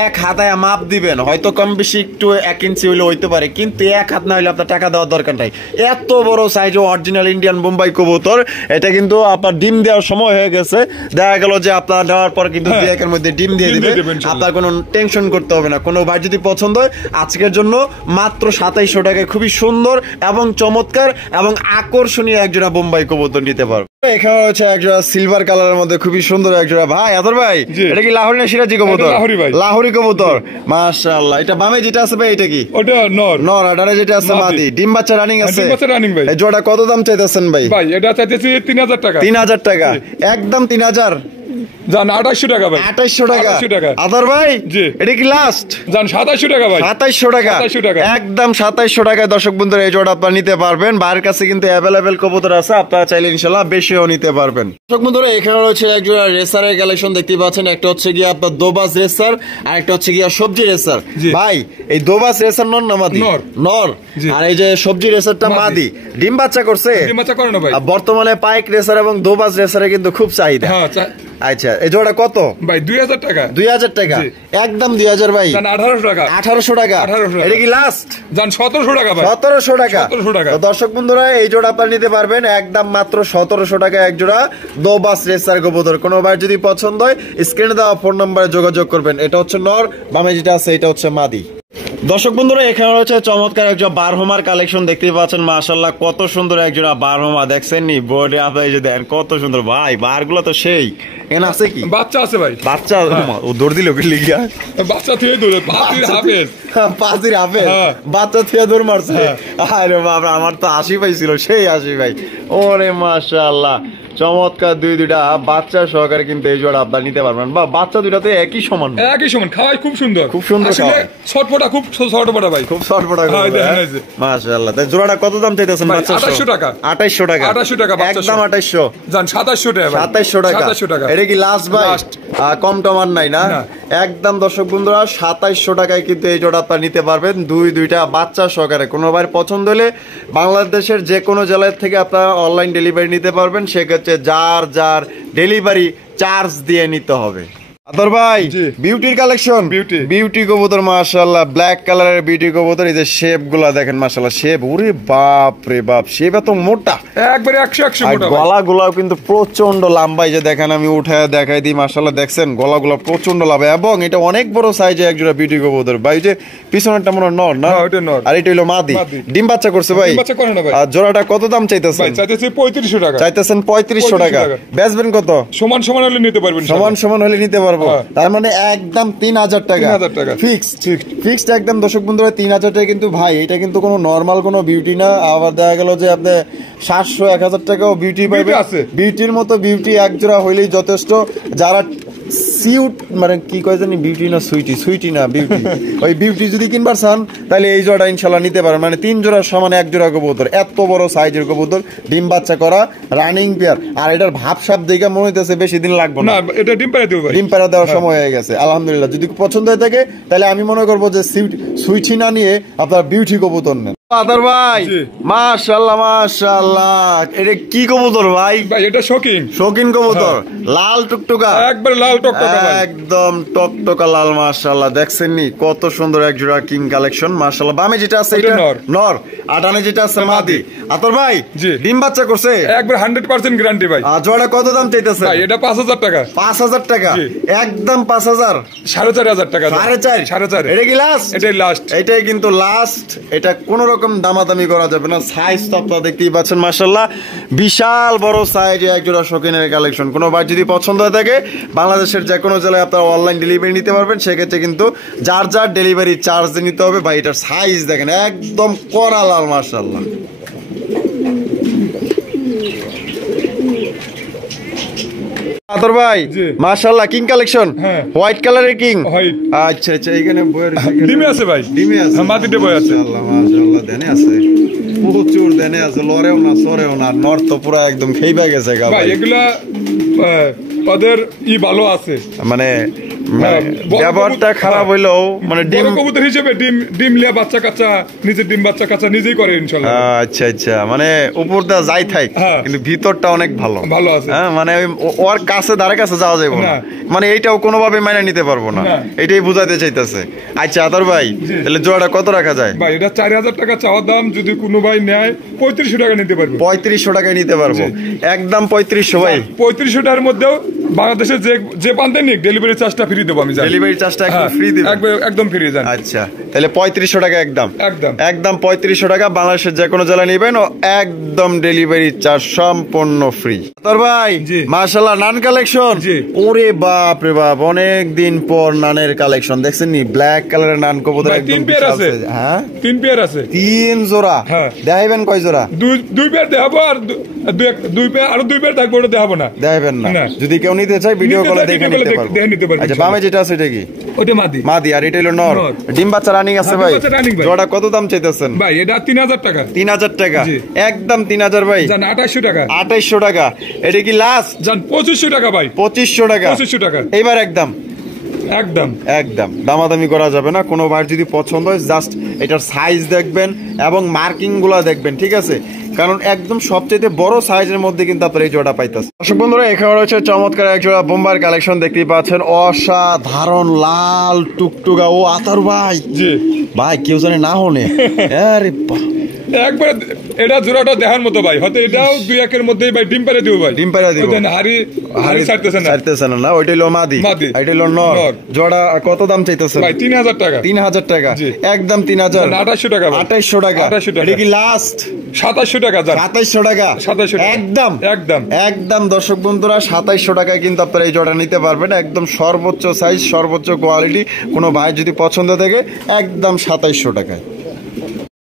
এক হাতায় মাপ দিবেন, হয়তো কম বেশি একটু 1 ইঞ্চি হইলে হইতে পারে, কিন্তু এক হাত না হইলে আপনার টাকা দেওয়ার দরকার নাই। এত বড় সাইজ অরিজিনাল ইন্ডিয়ান বোম্বাই কবুতর, এটা কিন্তু আপনার ডিম দেওয়ার সময় হয়ে গেছে। দেখা গেল যে আপনার দেওয়ার পর কিন্তু হ্যাঁ। 2-1 এর মধ্যে ডিম দিয়ে ডিম দিবে, দিয়ে দিবে ইনশাআল্লাহ। আপনার কোনো টেনশন করতে হবে না। কোনো ভাই যদি পছন্দ হয় আজকের জন্য মাত্র 2700 টাকায় খুবই সুন্দর এবং চমৎকার এবং আকর্ষণীয় একজোড়া বোম্বাই কবুতর নিতে পারবে। এখানে হচ্ছে একজোড়া সিলভার কালারের মধ্যে খুবই সুন্দর একজোড়া। ভাই আদর ভাই, জি। এটা কি লাহোরি না সিরাজি কবুতর? এটা লাহোরি ভাই। লাহোরি কবুতর মাশাআল্লাহ। এটা বামে যেটা আছে ভাই, এটা কি? ওটা নর। নর। আডারে যেটা আছে মাদি। মাদি। ডিম বাচ্চা রানিং আছে? ডিম বাচ্চা running ভাই। এই জোড়া কত দাম চাইতেছেন ভাই? ভাই এটা চাইতেছি 3000 টাকা। 3000 টাকা একদম। 3000 জান, 2800 টাকা ভাই। 2800 টাকা। 2800 টাকা। আদর ভাই জি। এটা কি লাস্ট? জান, 2700 টাকা ভাই। 2700 টাকা 2700 টাকা। একদম 2700 টাকায় দর্শক বন্ধুরা এই জোড়া আপনারা নিতে পারবেন। বাইরের কাছে কিন্তু অ্যাভেলেবেল কবুতর আছে, আপনারা চাইলে ইনশাআল্লাহ বেশিও নিতে পারবেন। দর্শক বন্ধুরা এখানে রয়েছে এক জোড়া রেসারের কালেকশন দেখতেই পাচ্ছেন। একটা হচ্ছে গিয়ে আপনার দোবাস রেসার, আর একটা হচ্ছে গিয়ে সবজি রেসার। জি। ভাই এই দোবাস রেসার নর না মাদি? নর। নর। জি। আর এই যে সবজি রেসারটা মাদি। মাদি। ডিম বাচ্চা করছে? ডিম বাচ্চা করে না ভাই। আর বর্তমানে পাইক রেসার এবং দোবাস রেসারে কিন্তু খুব চাহিদা। হ্যাঁ, আচ্ছা এই জোড়া কত ভাই 2000 টাকা। 2000 টাকা জি। একদম 2000 ভাই। জান, 1800 টাকা। 1800 টাকা 1800 এটা কি লাস্ট? জান, 1700 টাকা ভাই। 1700 টাকা 1700 টাকা। তো দর্শক বন্ধুরা এই জোড়া আপনারা নিতে পারবেন একদম মাত্র 1700 টাকা এক জোড়া দোবাস রেসার কবুতর। কোনো ভাই যদি পছন্দ হয় স্ক্রিনে দেওয়া ফোন নম্বরে যোগাযোগ করবেন। এটা হচ্ছে নর, বামে যেটা আছে এটা হচ্ছে মাদি। দর্শক বন্ধুরা এখানে রয়েছে চমৎকার একজোড়া বারহমার কালেকশন দেখতেই পাচ্ছেন। মাশাআল্লাহ কত সুন্দর একজোড়া বারহমা, দেখছেন নি বোর্ডে আপনারা এই যে দেন কত সুন্দর ভাই, বারগুলো তো সেই এখানে আছে কি বাচ্চা আছে ভাই, বাচ্চা? ও দৌড় দিল কি লিগিয়া? বাচ্চা থেকে দূরে পাতির হাফেজ, পাঁচির হাফেজ হ্যাঁ। বাচ্চা থিয়া দৌড় মারছে। আরে বাবা, আমার তো হাসি পাইছিল, সেই হাসি ভাই। ওরে মাশাআল্লাহ, চমৎকার দুইটা বাচ্চা সহকারে কিন্তু এই জোড়া আপনার নিতে পারবেন। বা বাচ্চা দুইটা তো একই সমান, একই সমান, খাওয়াই খুব সুন্দর, খুব সুন্দর আসলে খাওয়ায়। ছটফটা, খুব ছটফটা ভাই, খুব শর্টপটা হ্যাঁ, দেখেন এই যে। মাশাআল্লাহ। তাই জোড়াটা কত দাম চাইতেছেন? ভাই, বাচ্চা 2800 টাকা। 2800 টাকা, 2800 টাকা বাচ্চা একদম সহ। 2800, জান 2700 টাকা ভাই, 2700 টাকা। 2700 টাকা। এটা কি লাস্ট ভাই? Last। কম টমার নাই না? না। একদম দর্শক বন্ধুরা 2700 টাকায় কিন্তু এই জোড়া আপনারা নিতে পারবেন, দুইটা বাচ্চা সহকারে। কোনো ভাইয়ের পছন্দ হলে বাংলাদেশের যে কোনো জেলার থেকে আপনারা অনলাইন ডেলিভারি নিতে পারবেন। সেক্ষেত্রে যার ডেলিভারি চার্জ দিয়ে নিতে হবে। আদর ভাই, জি। বিউটির কালেকশন, বিউটি কবুতর মাশাআল্লাহ, ব্ল্যাক কালারের বিউটি কবুতর। এই যে শেপ গুলা দেখেন মাশাআল্লাহ, শেপ, ওরে বাপ রে বাপ, শেপ এত মোটা, একবারে 100 আর মোটা ভাই। গলাগুলাও কিন্তু প্রচন্ড লম্বা। এই যে দেখেন, আমি উঠে দেখাই দিই, মাশাআল্লাহ দেখছেন গলাগুলো প্রচন্ড লম্বা, এবং এটা অনেক বড় সাইজে একজোড়া বিউটি কবুতর ভাই। যে পিছনেরটা মনে হয় নর না? হ্যাঁ, ওটা নর। আর এটা হলো মাদি, মাদি। ডিম বাচ্চা করছে ভাই। ডিম বাচ্চা করে না ভাই। আর জোড়াটা কত দাম চাইতেছেন? ভাই চাইতেছি 3500 টাকা, চাইতেছেন 3500 টাকা। 3500 টাকা। বেচবেন কত? সমান সমান হলে নিতে পারবেন, সমান সমান হলে নিতে পারবো। হ্যাঁ। তার মানে একদম 3000 টাকা, 3000 টাকা। ফিক্সড একদম। দর্শক বন্ধুরা 3000 টাকা কিন্তু ভাই, এটা কিন্তু কোনো নরমাল কোনো বিউটি না। আবার দেখা গেল যে আপনি 700-1000 টাকাও বিউটি পাইবেন। আছে। বিউটির মতো বিউটি এক জোড়া হইলেই যথেষ্ট। যারা সিউট, মানে কি কয় জানি, বিউটি না সুইটি না বিউটি, ওই বিউটি যদি কিনবার চান তাহলে এই জোড়া ইনশাল্লাহ নিতে পারেন। মানে 3 জোড়ার সমান 1 জোড়া কবুতর, এত বড় সাইজের কবুতর, ডিম বাচ্চা করা, রানিং পেয়ার। আর এটার ভাবসাব দেখে মনে হইতেছে বেশি দিন লাগবে না, না, এটা ডিম পাড়া দেব ভাই। ডিম পাড়া দেওয়ার সময় হয়ে গেছে আলহামদুলিল্লাহ। যদি পছন্দ হয়ে থাকে তাহলে আমি মনে করবো যে সুইটি না নিয়ে আপনার বিউটি কবুতর নেন। আদর ভাই, জি। মাশাআল্লাহ মাশাআল্লাহ, এটা কি কবুতর ভাই? ভাই এটা শৌখিন, শৌখিন কবুতর, লাল টুকটুকা, একবার লাল টকটকা ভাই। একদম টকটকা লাল। মাশাআল্লাহ, দেখছেন নি কত সুন্দর এক জোড়া কিং কালেকশন মাশাআল্লাহ। বামে যেটা আছে ওটা এটা নর। নর, আটানে যেটা আছে মাদি। আতর ভাই, জি। ডিম বাচ্চা করছে একবার 100% গ্যারান্টি ভাই। আর জোড়া কত দাম চাইতেছে? ভাই এটা 5000 টাকা, 5000 টাকা, জি। একদম 5000, 4500 টাকা, 4.5, এটা কি লাস্ট? এটাই লাস্ট। এটাই কিন্তু লাস্ট। এটা কোন রকম দামাদামি করা যাবে না। সাইজ তো আপনারা দেখতেই পাচ্ছেন মাশাআল্লাহ, বিশাল বড় সাইজে একজোড়া শৌখিনের কালেকশন। কোনো ভাই যদি পছন্দ হয়ে থাকে বাংলাদেশের যে কোনো জেলায় আপনারা অনলাইন ডেলিভারি নিতে পারবেন। সেক্ষেত্রে কিন্তু যার ডেলিভারি চার্জ নিতে হবে ভাই। এটার সাইজ দেখেন, একদম কড়া লাল মাশাআল্লাহ। আতর ভাই, জি। মাশাআল্লাহ, কিং কালেকশন, হ্যাঁ। হোয়াইট কালারের কিং। হোয়াইট। আচ্ছা আচ্ছা, এইখানে বইয়ের ডিমে আছে ভাই, ডিমে আছে, হ্যাঁ, মাটিতে বই আছে। মাশাআল্লাহ মাশাআল্লাহ, দেনে আছে, প্রচুর দেনে আছে, লরেও না সরেও না, নর তো পুরো একদম খেইবা গেছে গা ভাই ভাই। এগুলা ওদের ভালো আছে, মানে হ্যাঁ, বড় ব্যবহারটা কবুতর, খারাপ হ্যাঁ। হইলেও মানে ডিম। বড় কবুতর হিসেবে ডিম লিয়া বাচ্চা কাচ্চা, নিজের ডিম বাচ্চা কাচ্চা নিজেই করে ইনশাআল্লাহ। আচ্ছা আচ্ছা, মানে উপর দা যাই থাক, হ্যাঁ। কিন্তু ভিতরটা অনেক ভালো ভালো আছে। হ্যাঁ, মানে ওর কাছে ধারে কাছে যাওয়া যাবে না, না। মানে এইটাও কোনোভাবে মাইনে নিতে পারবো না, না। এটাই বুঝাইতে চাইতেছে। আচ্ছা আতর ভাই, তাহলে জোড়াটা কত রাখা যায়? ভাই এটা 4000 টাকা চাওয়ার দাম, যদি কোনো ভাই নেয় 3500 টাকা নিতে পারবে। 3500 টাকায় নিতে পারবো, একদম 3500 ভাই। 3500 টাকার মধ্যেও বাংলাদেশের যে প্রান্তে নিক ডেলিভারি চার্জটা ফ্রি দেবো আমি, জানি। ডেলিভারি চার্জটা একদম ফ্রি দিবেন? একদম ফ্রি জান। আচ্ছা, তাহলে 3500 টাকা একদম একদম। একদম 3500 টাকা, বাংলাদেশের যে কোনো জেলায় নেবেন ও একদম ডেলিভারি চার্জ সম্পূর্ণ ফ্রি। তোর ভাই, জি। মাশাআল্লাহ, নান কালেকশন, জি। ওরে বাপ রে বাপ, অনেক দিন পর নানের কালেকশন দেখছেন নি, ব্ল্যাক কালারের নান কবুতর, ভাই, একদম 3 পেয়ার বিশাল আছে। size। হ্যাঁ, 3 পেয়ার আছে, 3 জোড়া। হ্যাঁ। দেখাইবেন কয় জোড়া? 2 পেয়ার দেখাবো, আর 2 পেয়ার, আরো 2 পেয়ার থাকবে, ওটা দেখাবো না। দেখাইবেন না? না। যদি কেউ নিতে চায় ভিডিও নিতে কলে চায়, দেখে video নিতে call দেখে নিতে পারবো। পারবে, আচ্ছা, ইনশাআল্লাহ। বামে যেটা আছে এটা কি? ওটা মাদি। মাদি, আর এটা হলো নর। নর। ডিম বাচ্চা রানিং আছে ডিম ভাই। বাচ্চা running ভাই। জোড়া কত দাম চাইতেছেন? ভাই এটা 3000 টাকা, 3000 টাকা, জি। একদম 3000 ভাই। জান 2800 টাকা, 2800 টাকা, এটা কি লাস্ট? জান 2500 টাকা ভাই, 2500 টাকা, 2500 টাকা এইবার একদম একদম। একদম দামাদামি করা যাবে না। কোনো বার যদি পছন্দ হয় জাস্ট এটার সাইজ দেখবেন এবং মার্কিং গুলা দেখবেন, ঠিক আছে? কারণ একদম সবচেয়ে বড় সাইজের মধ্যে কিন্তু আপনার এই জোড়া পাইতেছে। দর্শক বন্ধুরা, এখানে রয়েছে চমৎকার এক জোড়া বোম্বার কালেকশন, দেখতেই পাচ্ছেন, অসাধারণ লাল টুকটুকা। ও আতর ভাই, জি ভাই কেউ জানে না হনে, আরে একবার এটা জোড়াটা দেখার মতো ভাই, হয়তো এটাও 2-1 মধ্যেই ভাই ডিম পারে দিব ভাই, ডিম পাড়া দিব। হাড়ি ছাড়তেছে না, ছাড়তেছে না, ওইটা হলো মাদি, মাদি। এটা হলো নর। নর। জোড়া কত দাম চাইতেছেন ভাই 3000 টাকা। 3000 টাকা, জি। একদম 3000, 2800 টাকা ভাই। 2800 টাকা, 2800 টাকা। এটা কি লাস্ট? 2700 টাকা যান। 2700 টাকা, 2700 টাকা। একদম একদম একদম দর্শক বন্ধুরা 2700 টাকায় কিন্তু আপনারা এই জোড়া নিতে পারবেন, একদম সর্বোচ্চ সাইজ, সর্বোচ্চ কোয়ালিটি। কোনো ভাই যদি পছন্দ থাকে একদম 2700 টাকায়।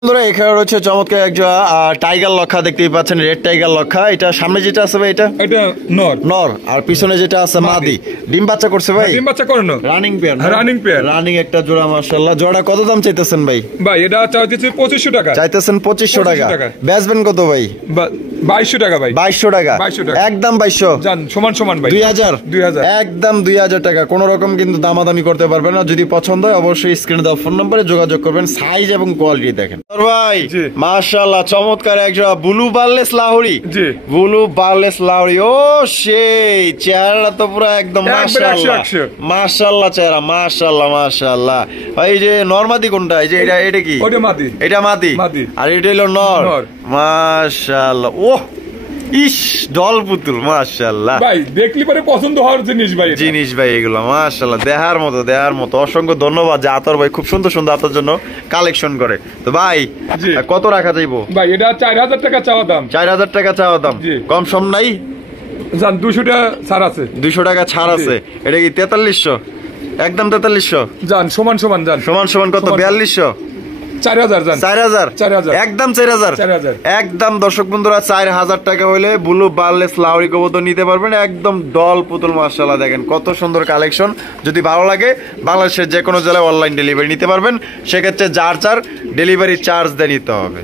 বন্ধুরা এখানে রয়েছে চমৎকার একজোড়া টাইগার লক্ষা, দেখতেই পাচ্ছেন, রেড টাইগার লক্ষা। এটা সামনে যেটা আছে ভাই এটা এটা নর, নর, আর পিছনে যেটা আছে মাদি। ডিম বাচ্চা করছে ভাই, ডিম বাচ্চা করে না, running pair, running pair, running একটা জোড়া মাশাআল্লাহ। জোড়া কত দাম চাইতেছেন ভাই? ভাই এটা চাইতেছি 2500 টাকা, চাইতেছেন 2500 টাকা, 2500 টাকা। বেচবেন কত ভাই? 2200 টাকা ভাই, 2200 টাকা, 2200 টাকা। একদম 2200 জান, সমান সমান ভাই, 2000, 2000 একদম 2000 টাকা। কোন রকম কিন্তু দামাদামি করতে পারবেন না। যদি পছন্দ হয় অবশ্যই স্ক্রিনে দেওয়া ফোন নম্বরে যোগাযোগ করবেন। সাইজ এবং কোয়ালিটি দেখেন ভাই, জি। মাশাআল্লাহ চমৎকার একজোড়া ব্লু বার্লেস লাহোরি, জি। ব্লু বার্লেস লাহোরি। ও সেই চেহারা তো পুরো একদম একবারে মাশাআল্লাহ, 100। মাশাআল্লাহ চেহারা, মাশাআল্লাহ মাশাআল্লাহ। এই যে নরমাদি কোনটা? এই যে এটা কি? ওটা মাদি, এটা মাদি, মাদি। আর এটা হলো নর। নর। মাশাআল্লাহ, ওহ ইস ডল পুতুল, মাশাআল্লাহ ভাই দেখলি পরে পছন্দ হওয়ার জিনিস ভাই এটা। জিনিস ভাই এগুলো মাশাআল্লাহ দেখার মতো, দেখার মতো। অসংখ্য ধন্যবাদ যে আতর ভাই খুব সুন্দর সুন্দর আপনার জন্য কালেকশন করে। তো ভাই জি। কত রাখা যাইবো? ভাই এটা 4000 টাকা চাওয়া দাম, 4000 টাকা চাওয়া দাম, জি। কম সম নাই? জান 200 টাকা ছাড় আছে, 200 টাকা ছাড় আছে। এটা কি 4300? একদম 4300, জান সমান সমান, জান সমান সমান কত? 4200, 4000 জান, 4000, 4000 একদম 4000, 4000 একদম। দর্শক বন্ধুরা 4000 টাকা হলে ব্লু বার্লেস লাহোরি কবুতর নিতে পারবেন, একদম ডল পুতুল। মাশাআল্লাহ দেখেন কত সুন্দর কালেকশন। যদি ভালো লাগে বাংলাদেশের যে কোনো জেলায় অনলাইন ডেলিভারি নিতে পারবেন। সেক্ষেত্রে যার ডেলিভারি চার্জ দিয়ে নিতে হবে।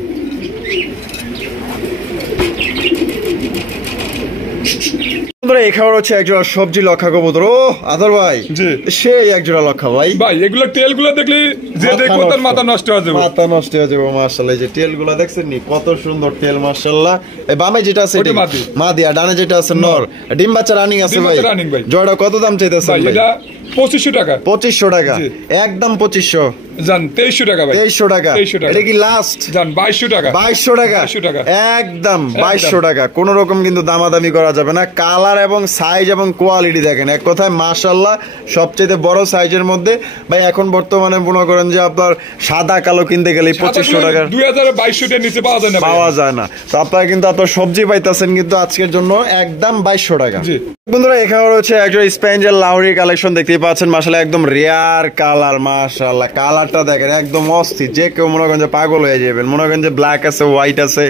বন্ধুরা এখানে হচ্ছে একজোড়া সবজি লক্ষা কবুতর। ও আদর ভাই, জি। সেই একজোড়া লক্ষা ভাই। ভাই এগুলো তেল গুলো দেখলে যে দেখবো তার মাথা নষ্ট হয়ে যাবে, মাথা নষ্ট হয়ে যাবে। মাশাআল্লাহ এই যে টেল গুলো দেখছেন নি, কত সুন্দর টেল মাশাআল্লাহ। এই বামে যেটা আছে ওটা এটা মাদি। মাদি, আর ডানে যেটা আছে নর। ডিম বাচ্চা রানিং আছে ডিম ভাই। বাচ্চা running ভাই। জোড়া কত দাম চাইতেছেন ভাই ভাই? এটা 2500 টাকা, 2500 টাকা, জি। একদম 2500, জান 2300 টাকা ভাই, 2300 টাকা। 2300 টাকা। এটা কি লাস্ট? জান 2200 টাকা, 2200 টাকা, 2200 টাকা। একদম 2200 টাকা। কোন রকম কিন্তু দামাদামি করা যাবে না। কালার এবং সাইজ এবং কোয়ালিটি দেখেন, এক কথায় মাশাআল্লাহ সবচেয়ে বড় সাইজের মধ্যে। ভাই এখন বর্তমানে মনে করেন যে আপনার সাদা কালো কিনতে গেলে 2500 টাকার 2200 টাকার নিচে পাওয়া যায় না ভাই। পাওয়া যায় না। তো আপনারা কিন্তু আপনার সবজি পাইতেছেন কিন্তু আজকের জন্য একদম 2200 টাকা। জি। বন্ধুরা এখানে রয়েছে একজন স্পেঞ্জেল লাহোরি কালেকশন, দেখতেই পাচ্ছেন মাশাআল্লাহ একদম রেয়ার কালার। মাশাআল্লাহ কালারটা দেখেন একদম অস্থির, যে কেউ মনে করেন যে পাগল হয়ে যাবেন। মনে করেন যে ব্ল্যাক আছে, হোয়াইট আছে,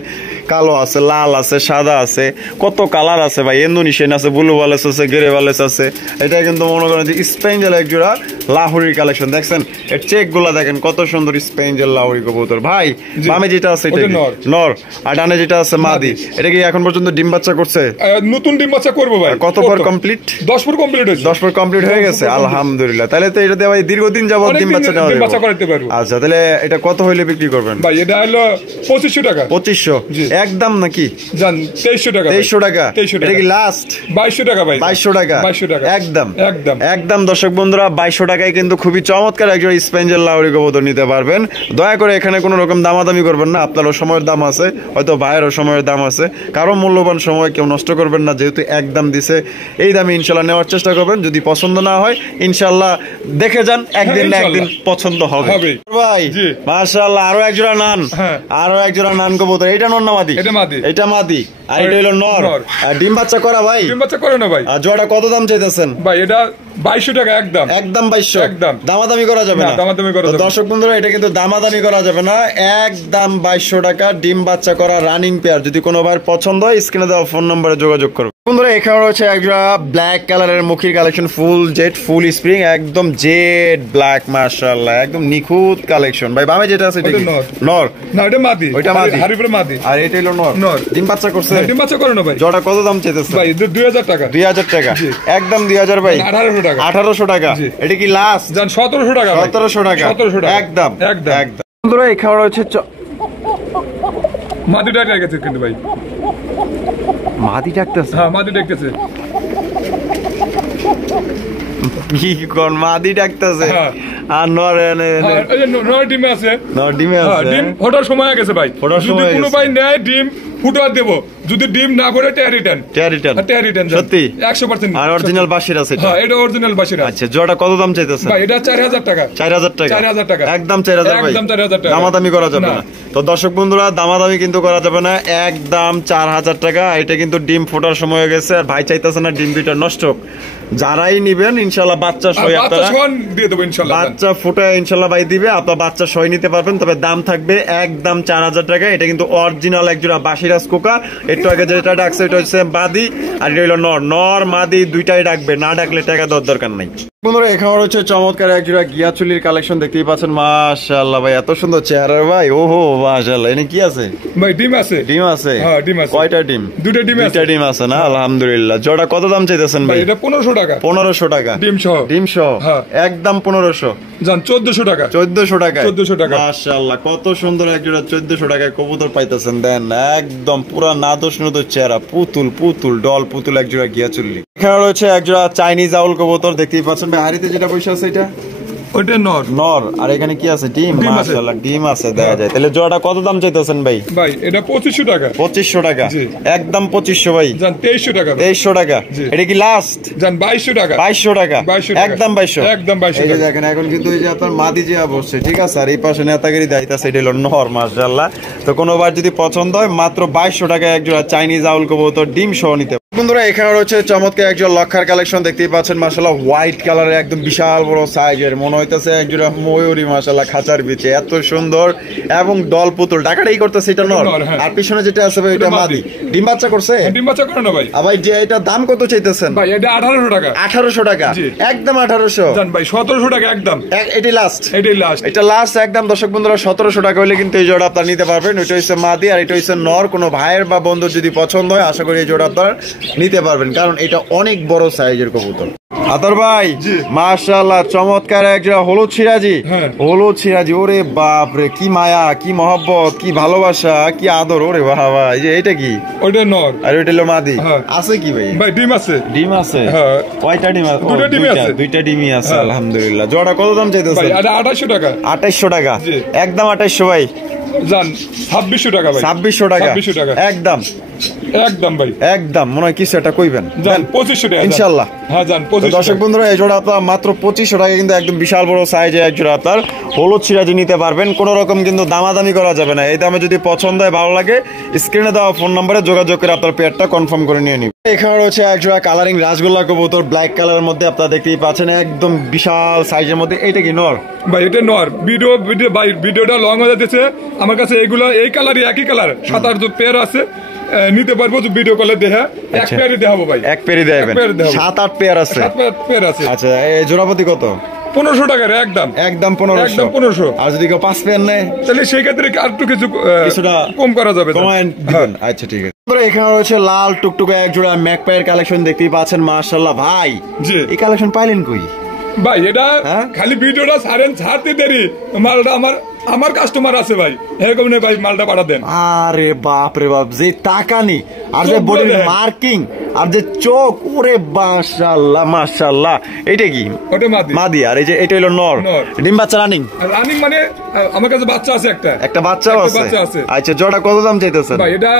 কালো আছে, লাল আছে, সাদা আছে, কত কালার আছে ভাই। ইন্দোনেশিয়ান আছে, ব্লু ওয়ালেস আছে, গ্রে ওয়ালেস আছে। এটা কিন্তু মনে করেন যে স্পেঞ্জেল একজোড়া লাহোরি কালেকশন। দেখছেন এর চেক গুলা দেখেন কত সুন্দর স্পেঞ্জেল লাহোরি কবুতর। ভাই বামে যেটা আছে এটা ওটা কি? নর। নর, আর ডানে যেটা আছে মাদি। এটা কি এখন পর্যন্ত ডিম বাচ্চা করছে? নতুন ডিম বাচ্চা করবো ভাই। কত পর কমপ্লিট? 10 পর কমপ্লিট হয়েছে। 10 পর কমপ্লিট হয়ে গেছে, আলহামদুলিল্লাহ। তাহলে তো এটাতে ভাই দীর্ঘদিন যাবত অনেক ডিম দিন বাচ্চা নেওয়া ডিম যাবে। বাচ্চা করাতে পারবো। আচ্ছা তাহলে এটা কত হইলে বিক্রি করবেন? ভাই এটা হলো 2500 টাকা, 2500, জি। একদম নাকি? জান 2300 টাকা, 2300 টাকা। 2300 এটা টাকা। কি লাস্ট? 2200 টাকা ভাই, 2200 টাকা, 2200 টাকা, একদম একদম একদম। দর্শক বন্ধুরা 2200 টাকায় কিন্তু খুবই চমৎকার একজন স্পেঞ্জেল লাহোরি কবুতর নিতে পারবেন। দয়া করে এখানে কোনো রকম দামাদামি করবেন না। আপনারও সময়ের দাম আছে, হয়তো ভাইয়েরও সময়ের দাম আছে। কারো মূল্যবান সময় কেউ নষ্ট করবেন না। যেহেতু একদম দিছে, এই দামে ইনশাল্লাহ নেওয়ার চেষ্টা করবেন। যদি পছন্দ না হয় ইনশাল্লাহ দেখে যান, একদিন না একদিন পছন্দ হবে হবেই। ভাই। জি। মাশাআল্লাহ আরো একজোড়া নান, হ্যাঁ। আরো একজোড়া নান কবুতর। এটা নর না মাদি? এটা মাদি। এটা মাদি, আর এটা হলো নর। নর। আর ডিম বাচ্চা করা ভাই? ডিম বাচ্চা করে না ভাই। আর জোড়া কত দাম চাইতেছেন? ভাই এটা 2200 টাকা, একদম একদম 2200, একদম। দামাদামি করা যাবে না, না। দামাদামি করা তো যাবে না। দর্শক বন্ধুরা এটা কিন্তু দামাদামি করা যাবে না, একদম 2200 টাকা। ডিম বাচ্চা করা রানিং পেয়ার। যদি কোনো ভাইয়ের পছন্দ হয় স্ক্রিনে দেওয়া ফোন নম্বরে যোগাযোগ করবে। বন্ধুরা এখানে রয়েছে একটা ব্ল্যাক কালারের মুখির কালেকশন, ফুল জেড, ফুল স্প্রিং, একদম জেড ব্ল্যাক। মাশাআল্লাহ একদম নিখুঁত কালেকশন। ভাই বামে যেটা আছে এটা কি? নর। নর, না এটা মাদি, ওইটা মাদি। হারিপুরে মাদি। আর এটা হলো নর। নর। ডিম বাচ্চা করছে? ডিম বাচ্চা করে না ভাই। জোড়া কত দাম চাইতেছে? ভাই 2000 টাকা, 2000 টাকা, জি। একদম 2000 ভাই। 1800 টাকা, 1800 টাকা। জি। এটা কি লাস্ট? জান 1700 টাকা ভাই। 1700 টাকা, 1700 টাকা, একদম একদম একদম। বন্ধুরা এখানে রয়েছে মাদি ডাক্তার গেছে কিন্তু ভাই। মাদি ডাকতেছে? হ্যাঁ মাদি ডাকতেছে। কি কোন মাদি ডাকতেছে? হ্যাঁ। আর নর হ্যাঁ, এই যে নর ডিমে আছে। নর ডিমে হ্যাঁ, আছে। ডিম ফোটার সময় হয়ে গেছে ভাই। ফোটার যদি সময় হয়ে কোনো গেছে। ভাই নেয় ডিম ফুটা দেবো, যদি ডিম না করে টেয়ার রিটার্ন। টেয়ার রিটার্ন সত্যি 100%। আর অরিজিনাল বাসির আছে এটা? হ্যাঁ, এটা অরিজিনাল বাসিরা। আচ্ছা, জোড়াটা কত দাম চাইতেছেন ভাই এটা 4000 টাকা। 4000 টাকা 4000 টাকা। একদম 4000 ভাই, একদম 4000 টাকা। দামাদামি করা যাবে না। না। তো দর্শক বন্ধুরা, দামাদামি কিন্তু করা যাবে না, একদম 4000 টাকা। এটা কিন্তু ডিম ফোটার সময় হয়ে গেছে, আর ভাই চাইতেছে না ডিম দুইটা নষ্ট হোক। যারাই নিবেন ইনশাআল্লাহ বাচ্চা সহ বাচ্চা আপনারা সহ দিয়ে দেবো ইনশাআল্লাহ। বাচ্চা ফুটায় ইনশাআল্লাহ ভাই দিবে, আপনার বাচ্চা সহ নিতে পারবেন। তবে দাম থাকবে একদম 4000 টাকা। এটা কিন্তু অরিজিনাল একজোড়া বাসিরাজ কোকা। একটু আগে যেটা ডাকছে এটা হচ্ছে মাদি, আর এটা হলো নর। নর মাদি দুইটাই ডাকবে, না ডাকলে টাকা দেওয়ার দরকার নাই। বন্ধুরা, এখানে রয়েছে চমৎকার একজোড়া গিয়া চুলির কালেকশন, দেখতেই পাচ্ছেন। মাশাআল্লাহ ভাই, এত সুন্দর চেহারা ভাই। ওহো মাশাআল্লাহ, এনে কি আছে? ভাই ডিম আছে। ডিম আছে? হ্যাঁ, ডিম আছে। কয়টা ডিম? দুটো ডিম আছে। দুইটা ডিম আছে না? আলহামদুলিল্লাহ। জোড়া কত দাম চাইতেছেন ভাই ভাই? এটা 1500 টাকা। 1500 টাকা ডিম সহ। ডিম সহ? হ্যাঁ। একদম 1500। জান 1400 টাকা। 1400 টাকা? 1400 টাকা। মাশাআল্লাহ, কত সুন্দর একজোড়া 1400 টাকায় কবুতর পাইতেছেন। দেন একদম পুরা নাদোষ নুদোষ চেহারা, পুতুল পুতুল ডল পুতুল একজোড়া গিয়া চুল্লি। এখানে রয়েছে একজোড়া চাইনিজ আউল কবুতর, দেখতেই পাচ্ছেন ভাই। হাড়িতে যেটা বসে আছে এটা ওইটা নর। নর, আর এখানে কি আছে? ডিম। ডিম আছে। মাশাআল্লাহ, ডিম আছে দেখা যায়। তাহলে জোড়াটা কত দাম চাইতেছেন ভাই? ভাই এটা 2500 টাকা। 2500 টাকা? জি। একদম 2500 ভাই। জান 2300 টাকা। 2300 টাকা? জি। এটা কি লাস্ট? জান 2200 টাকা। 2200 টাকা? 2200 টাকা। একদম 2200? একদম 2200 এই যে টাকা। দেখেন, এখন কিন্তু এই যে আপনার মাদি যে বসছে, ঠিক আছে, আর এই পাশে নেতাগিরি দাইতাছে, এটা হলো নর। মাশাআল্লাহ। তো কোনোবার যদি পছন্দ হয় মাত্র 2200 টাকায় একজোড়া চাইনিজ আউল কবুতর ডিম সহ নিতে। বন্ধুরা, এখানে রয়েছে চমৎকার একজোড়া লক্ষার কালেকশন, দেখতেই পাচ্ছেন। মাশাআল্লাহ, হোয়াইট কালারের একদম বিশাল বড় সাইজের, মনে হইতেছে একজোড়া ময়ূরী। মাশাআল্লাহ, খাঁচার বিচে এত সুন্দর এবং দল পুতুল ডাকাটাই করতেছে, এটা নর। হ্যাঁ। আর পিছনে যেটা আছে ভাই, এটা মাদি। ডিম বাচ্চা করছে? ডিম বাচ্চা করে না ভাই। আর ভাই যে এটা দাম কত চাইতেছেন? ভাই এটা 1800 টাকা। 1800 টাকা? জি। একদম 1800? জান ভাই 1700 টাকা একদম। এটি লাস্ট? এটাই লাস্ট। এটা লাস্ট একদম। দর্শক বন্ধুরা, 1700 টাকা হলে কিন্তু এই জোড়া আপনারা নিতে পারবেন। ওইটা হচ্ছে মাদি আর এটা হচ্ছে নর। কোনো ভাইয়ের বা বন্ধুর যদি পছন্দ হয়, আশা করি এই জোড়া আপনারা নিতে পারবেন, কারণ এটা অনেক বড় সাইজের কবুতর। আতর ভাই, মাশাআল্লাহ, চমৎকার একজোড়া হলুদ সিরাজি। হ্যাঁ। হলুদ সিরাজি, ওরে বাপ রে, কি মায়া, কি মহব্বত, কি ভালোবাসা, কি আদর। ওরে বাবা, এই যে এটা কি? ওইটা নর। আর ওইটা হলো মাদি। হ্যাঁ। আছে কি ভাই? ভাই ডিম আছে। ডিম আছে? হ্যাঁ। কয়টা ডিম আছে? দুটো ডিমই আছে। দুইটা ডিমই আছে, হ্যাঁ। আলহামদুলিল্লাহ। জোড়া কত দাম ভাই চাইতেছেন? এটা 2800 টাকা। 2800 টাকা? জি। একদম 2800 ভাই? জান 2600 টাকা ভাই। 2600 টাকা? 2600 টাকা। একদম একদম ভাই। একদম মনে হয় কিছু একটা কইবেন। জান 2500 টাকা। ইনশাআল্লাহ। হ্যাঁ জান তো 2500 দর্শক বন্ধুরা, এই জোড়া আপনার মাত্র 2500 টাকা কিন্তু একদম বিশাল বড় সাইজে এক জোড়া আপনার হলুদ সিরাজি নিতে পারবেন। কোনো রকম কিন্তু দামাদামি করা যাবে না। এই দামে যদি পছন্দ হয়, ভালো লাগে, স্ক্রিনে দেওয়া ফোন নম্বরে যোগাযোগ করে আপনার পেয়ারটা কনফার্ম করে নিয়ে নিন। এখানে রয়েছে এক জোড়া কালারিং রাসগোল্লা কবুতর, ব্ল্যাক কালারের মধ্যে, আপনারা দেখতেই পাচ্ছেন, একদম বিশাল সাইজের মধ্যে। এটা কি নর? ভাই এটা নর। ভাই ভিডিওটা লং হয়ে যাচ্ছে। আমার কাছে এগুলো এই কালারই, একই কালার 7-8 পেয়ার আছে, নিতে পারবো ভিডিও কলে দেখে। এক পেয়ারই দেখাবো ভাই। এক পেয়ারই দেবেন? 7-8 পেয়ার আছে? 7 পেয়ার আছে। আচ্ছা, এই জোড়াপতি কত? 1500 টাকা রে একদম। একদম 1500? একদম 1500। আর যদি কেউ 5 পেয়ার নেয় তাহলে সেই ক্ষেত্রে আর একটু কিছুটা কম করা যাবে। কমায় দিবেন? আচ্ছা, ঠিক আছে। এখানে রয়েছে লাল টুকটুকে এক জোড়া ম্যাকপাইয়ের কালেকশন, দেখতেই পাচ্ছেন। মাশাআল্লাহ ভাই, জি। এই কালেকশন পাইলেন কই ভাই? এটা হ্যাঁ? খালি ভিডিওটা ছাড়তে দেরি, মালটা আমার কাস্টমার আছে ভাই, এরকম নেই ভাই, মালটা পাঠা দেন। আরে বাপ রে বাপ, যে তাকানি আর যে চোখ বডির বলে। মার্কিং আর যে চোখ, ওরে মাশাআল্লাহ মাশাআল্লাহ। এইটা কি? ওটা মাদি। মাদি। আর এই যে এটা হলো নর। নর। ডিম বাচ্চা রানিং? রানিং মানে আমার কাছে বাচ্চা আছে একটা। একটা বাচ্চাও একটা আছে? বাচ্চা আছে। আচ্ছা, জোড়া কত দাম চাইতেছেন? ভাই এটা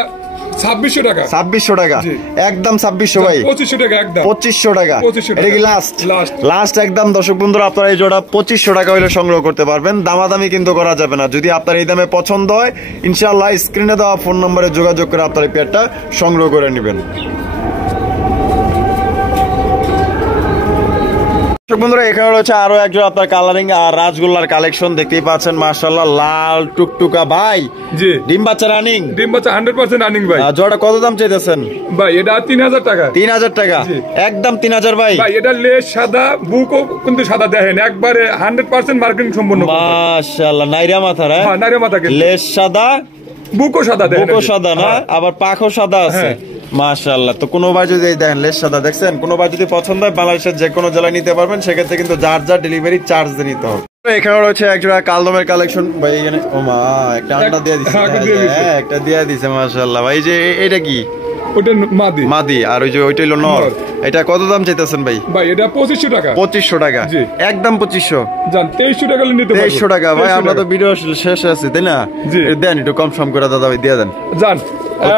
2600 টাকা। 2600 টাকা? জি। একদম 2600 ভাই? 2500 টাকা একদম। 2500 টাকা? 2500 এটা কি টাকা। লাস্ট? লাস্ট। লাস্ট একদম। দর্শক বন্ধুরা, আপনারা এই জোড়া 2500 টাকা হইলে সংগ্রহ করতে পারবেন, দামাদামি কিন্তু করা যাবে না। যদি আপনার এই দামে পছন্দ হয়, ইনশাআল্লাহ স্ক্রিনে দেওয়া ফোন নম্বরে যোগাযোগ করে আপনার এই পেয়ারটা সংগ্রহ করে নেবেন। বন্ধুরা, এখানে রয়েছে আরো একজন আপনার কালারিং আর রাসগোল্লার কালেকশন, দেখতেই পাচ্ছেন। মাশাআল্লাহ, লাল টুকটুকা ভাই। জি। ডিম বাচ্চা রানিং? ডিম বাচ্চা 100% রানিং ভাই। জোড়া কত দাম চাইতেছেন? ভাই এটা 3000 টাকা। 3000 টাকা? জি। একদম 3000 ভাই? ভাই এটা লেজ সাদা, বুকও কিন্তু সাদা, দেখেন একবারে 100% মার্কিং সম্পূর্ণ। মাশাআল্লাহ, নাইরা মাথা রে? হ্যাঁ, নাইরা মাথা, লেজ সাদা, বুকও সাদা, দেখেন বুকও সাদা না? আবার পাখও সাদা আছে? হ্যাঁ। মাশাআল্লাহ। তো কোনো ভাই যদি দেখেন লেজ সাদা, দেখছেন, কোনো ভাই যদি পছন্দ হয়, বাংলাদেশের যে কোনো জেলায় নিতে পারবেন, সেক্ষেত্রে কিন্তু যার যার ডেলিভারি চার্জ দিয়ে নিতে হবে। এখানে রয়েছে একজোড়া কালদমের কালেকশন ভাই। এখানে ও মা, একটা আন্ডা দিয়ে দিছে। হ্যাঁ, একটা দিয়ে দিছে। মাশাআল্লাহ ভাই, যে এটা কি? ওটা মাদি মাদি, আর ওই যে ওইটা হলো নর। নর। এটা কত দাম চাইতেছেন ভাই? ভাই এটা 2500 টাকা। 2500 টাকা, জি। একদম 2500। জান 2300 টাকা নিতে পারবো। 2300 টাকা ভাই, 2300 আমরা তো টাকা। ভিডিও শেষে আছি তাই না? জি। দেন একটু কম সম করে দাদা ভাই, দিয়ে দেন। জান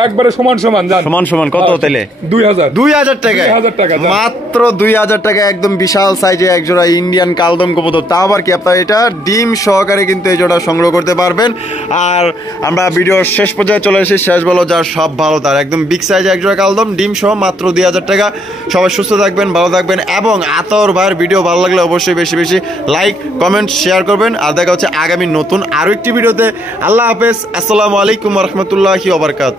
একবারে সমান সমান জান। সমান সমান কত তাইলে? 2000 2000 টাকা, 2000 টাকা, যান। মাত্র 2000 টাকা, একদম বিশাল সাইজে এক জোড়া ইন্ডিয়ান কালদম কবুতর। তা আবার কি আপনার এটা ডিম সহকারে কিন্তু এই জোড়া সংগ্রহ করতে পারবেন। আর আমরা ভিডিওর শেষ পর্যায়ে চলে এসেছি, শেষ বলো যার সব ভালো তার, একদম বিগ সাইজে এক জোড়া কালদম ডিম সহ মাত্র 2000 টাকা। সবাই সুস্থ থাকবেন, ভালো থাকবেন, এবং আতর ভাইয়ের ভিডিও ভালো লাগলে অবশ্যই বেশি বেশি লাইক কমেন্ট শেয়ার করবেন। আর দেখা হচ্ছে আগামী নতুন আরো একটি ভিডিওতে। আল্লাহ হাফেজ, আসসালামু আলাইকুম রহমতুল্লাহি ওয়া বারাকাতুহু।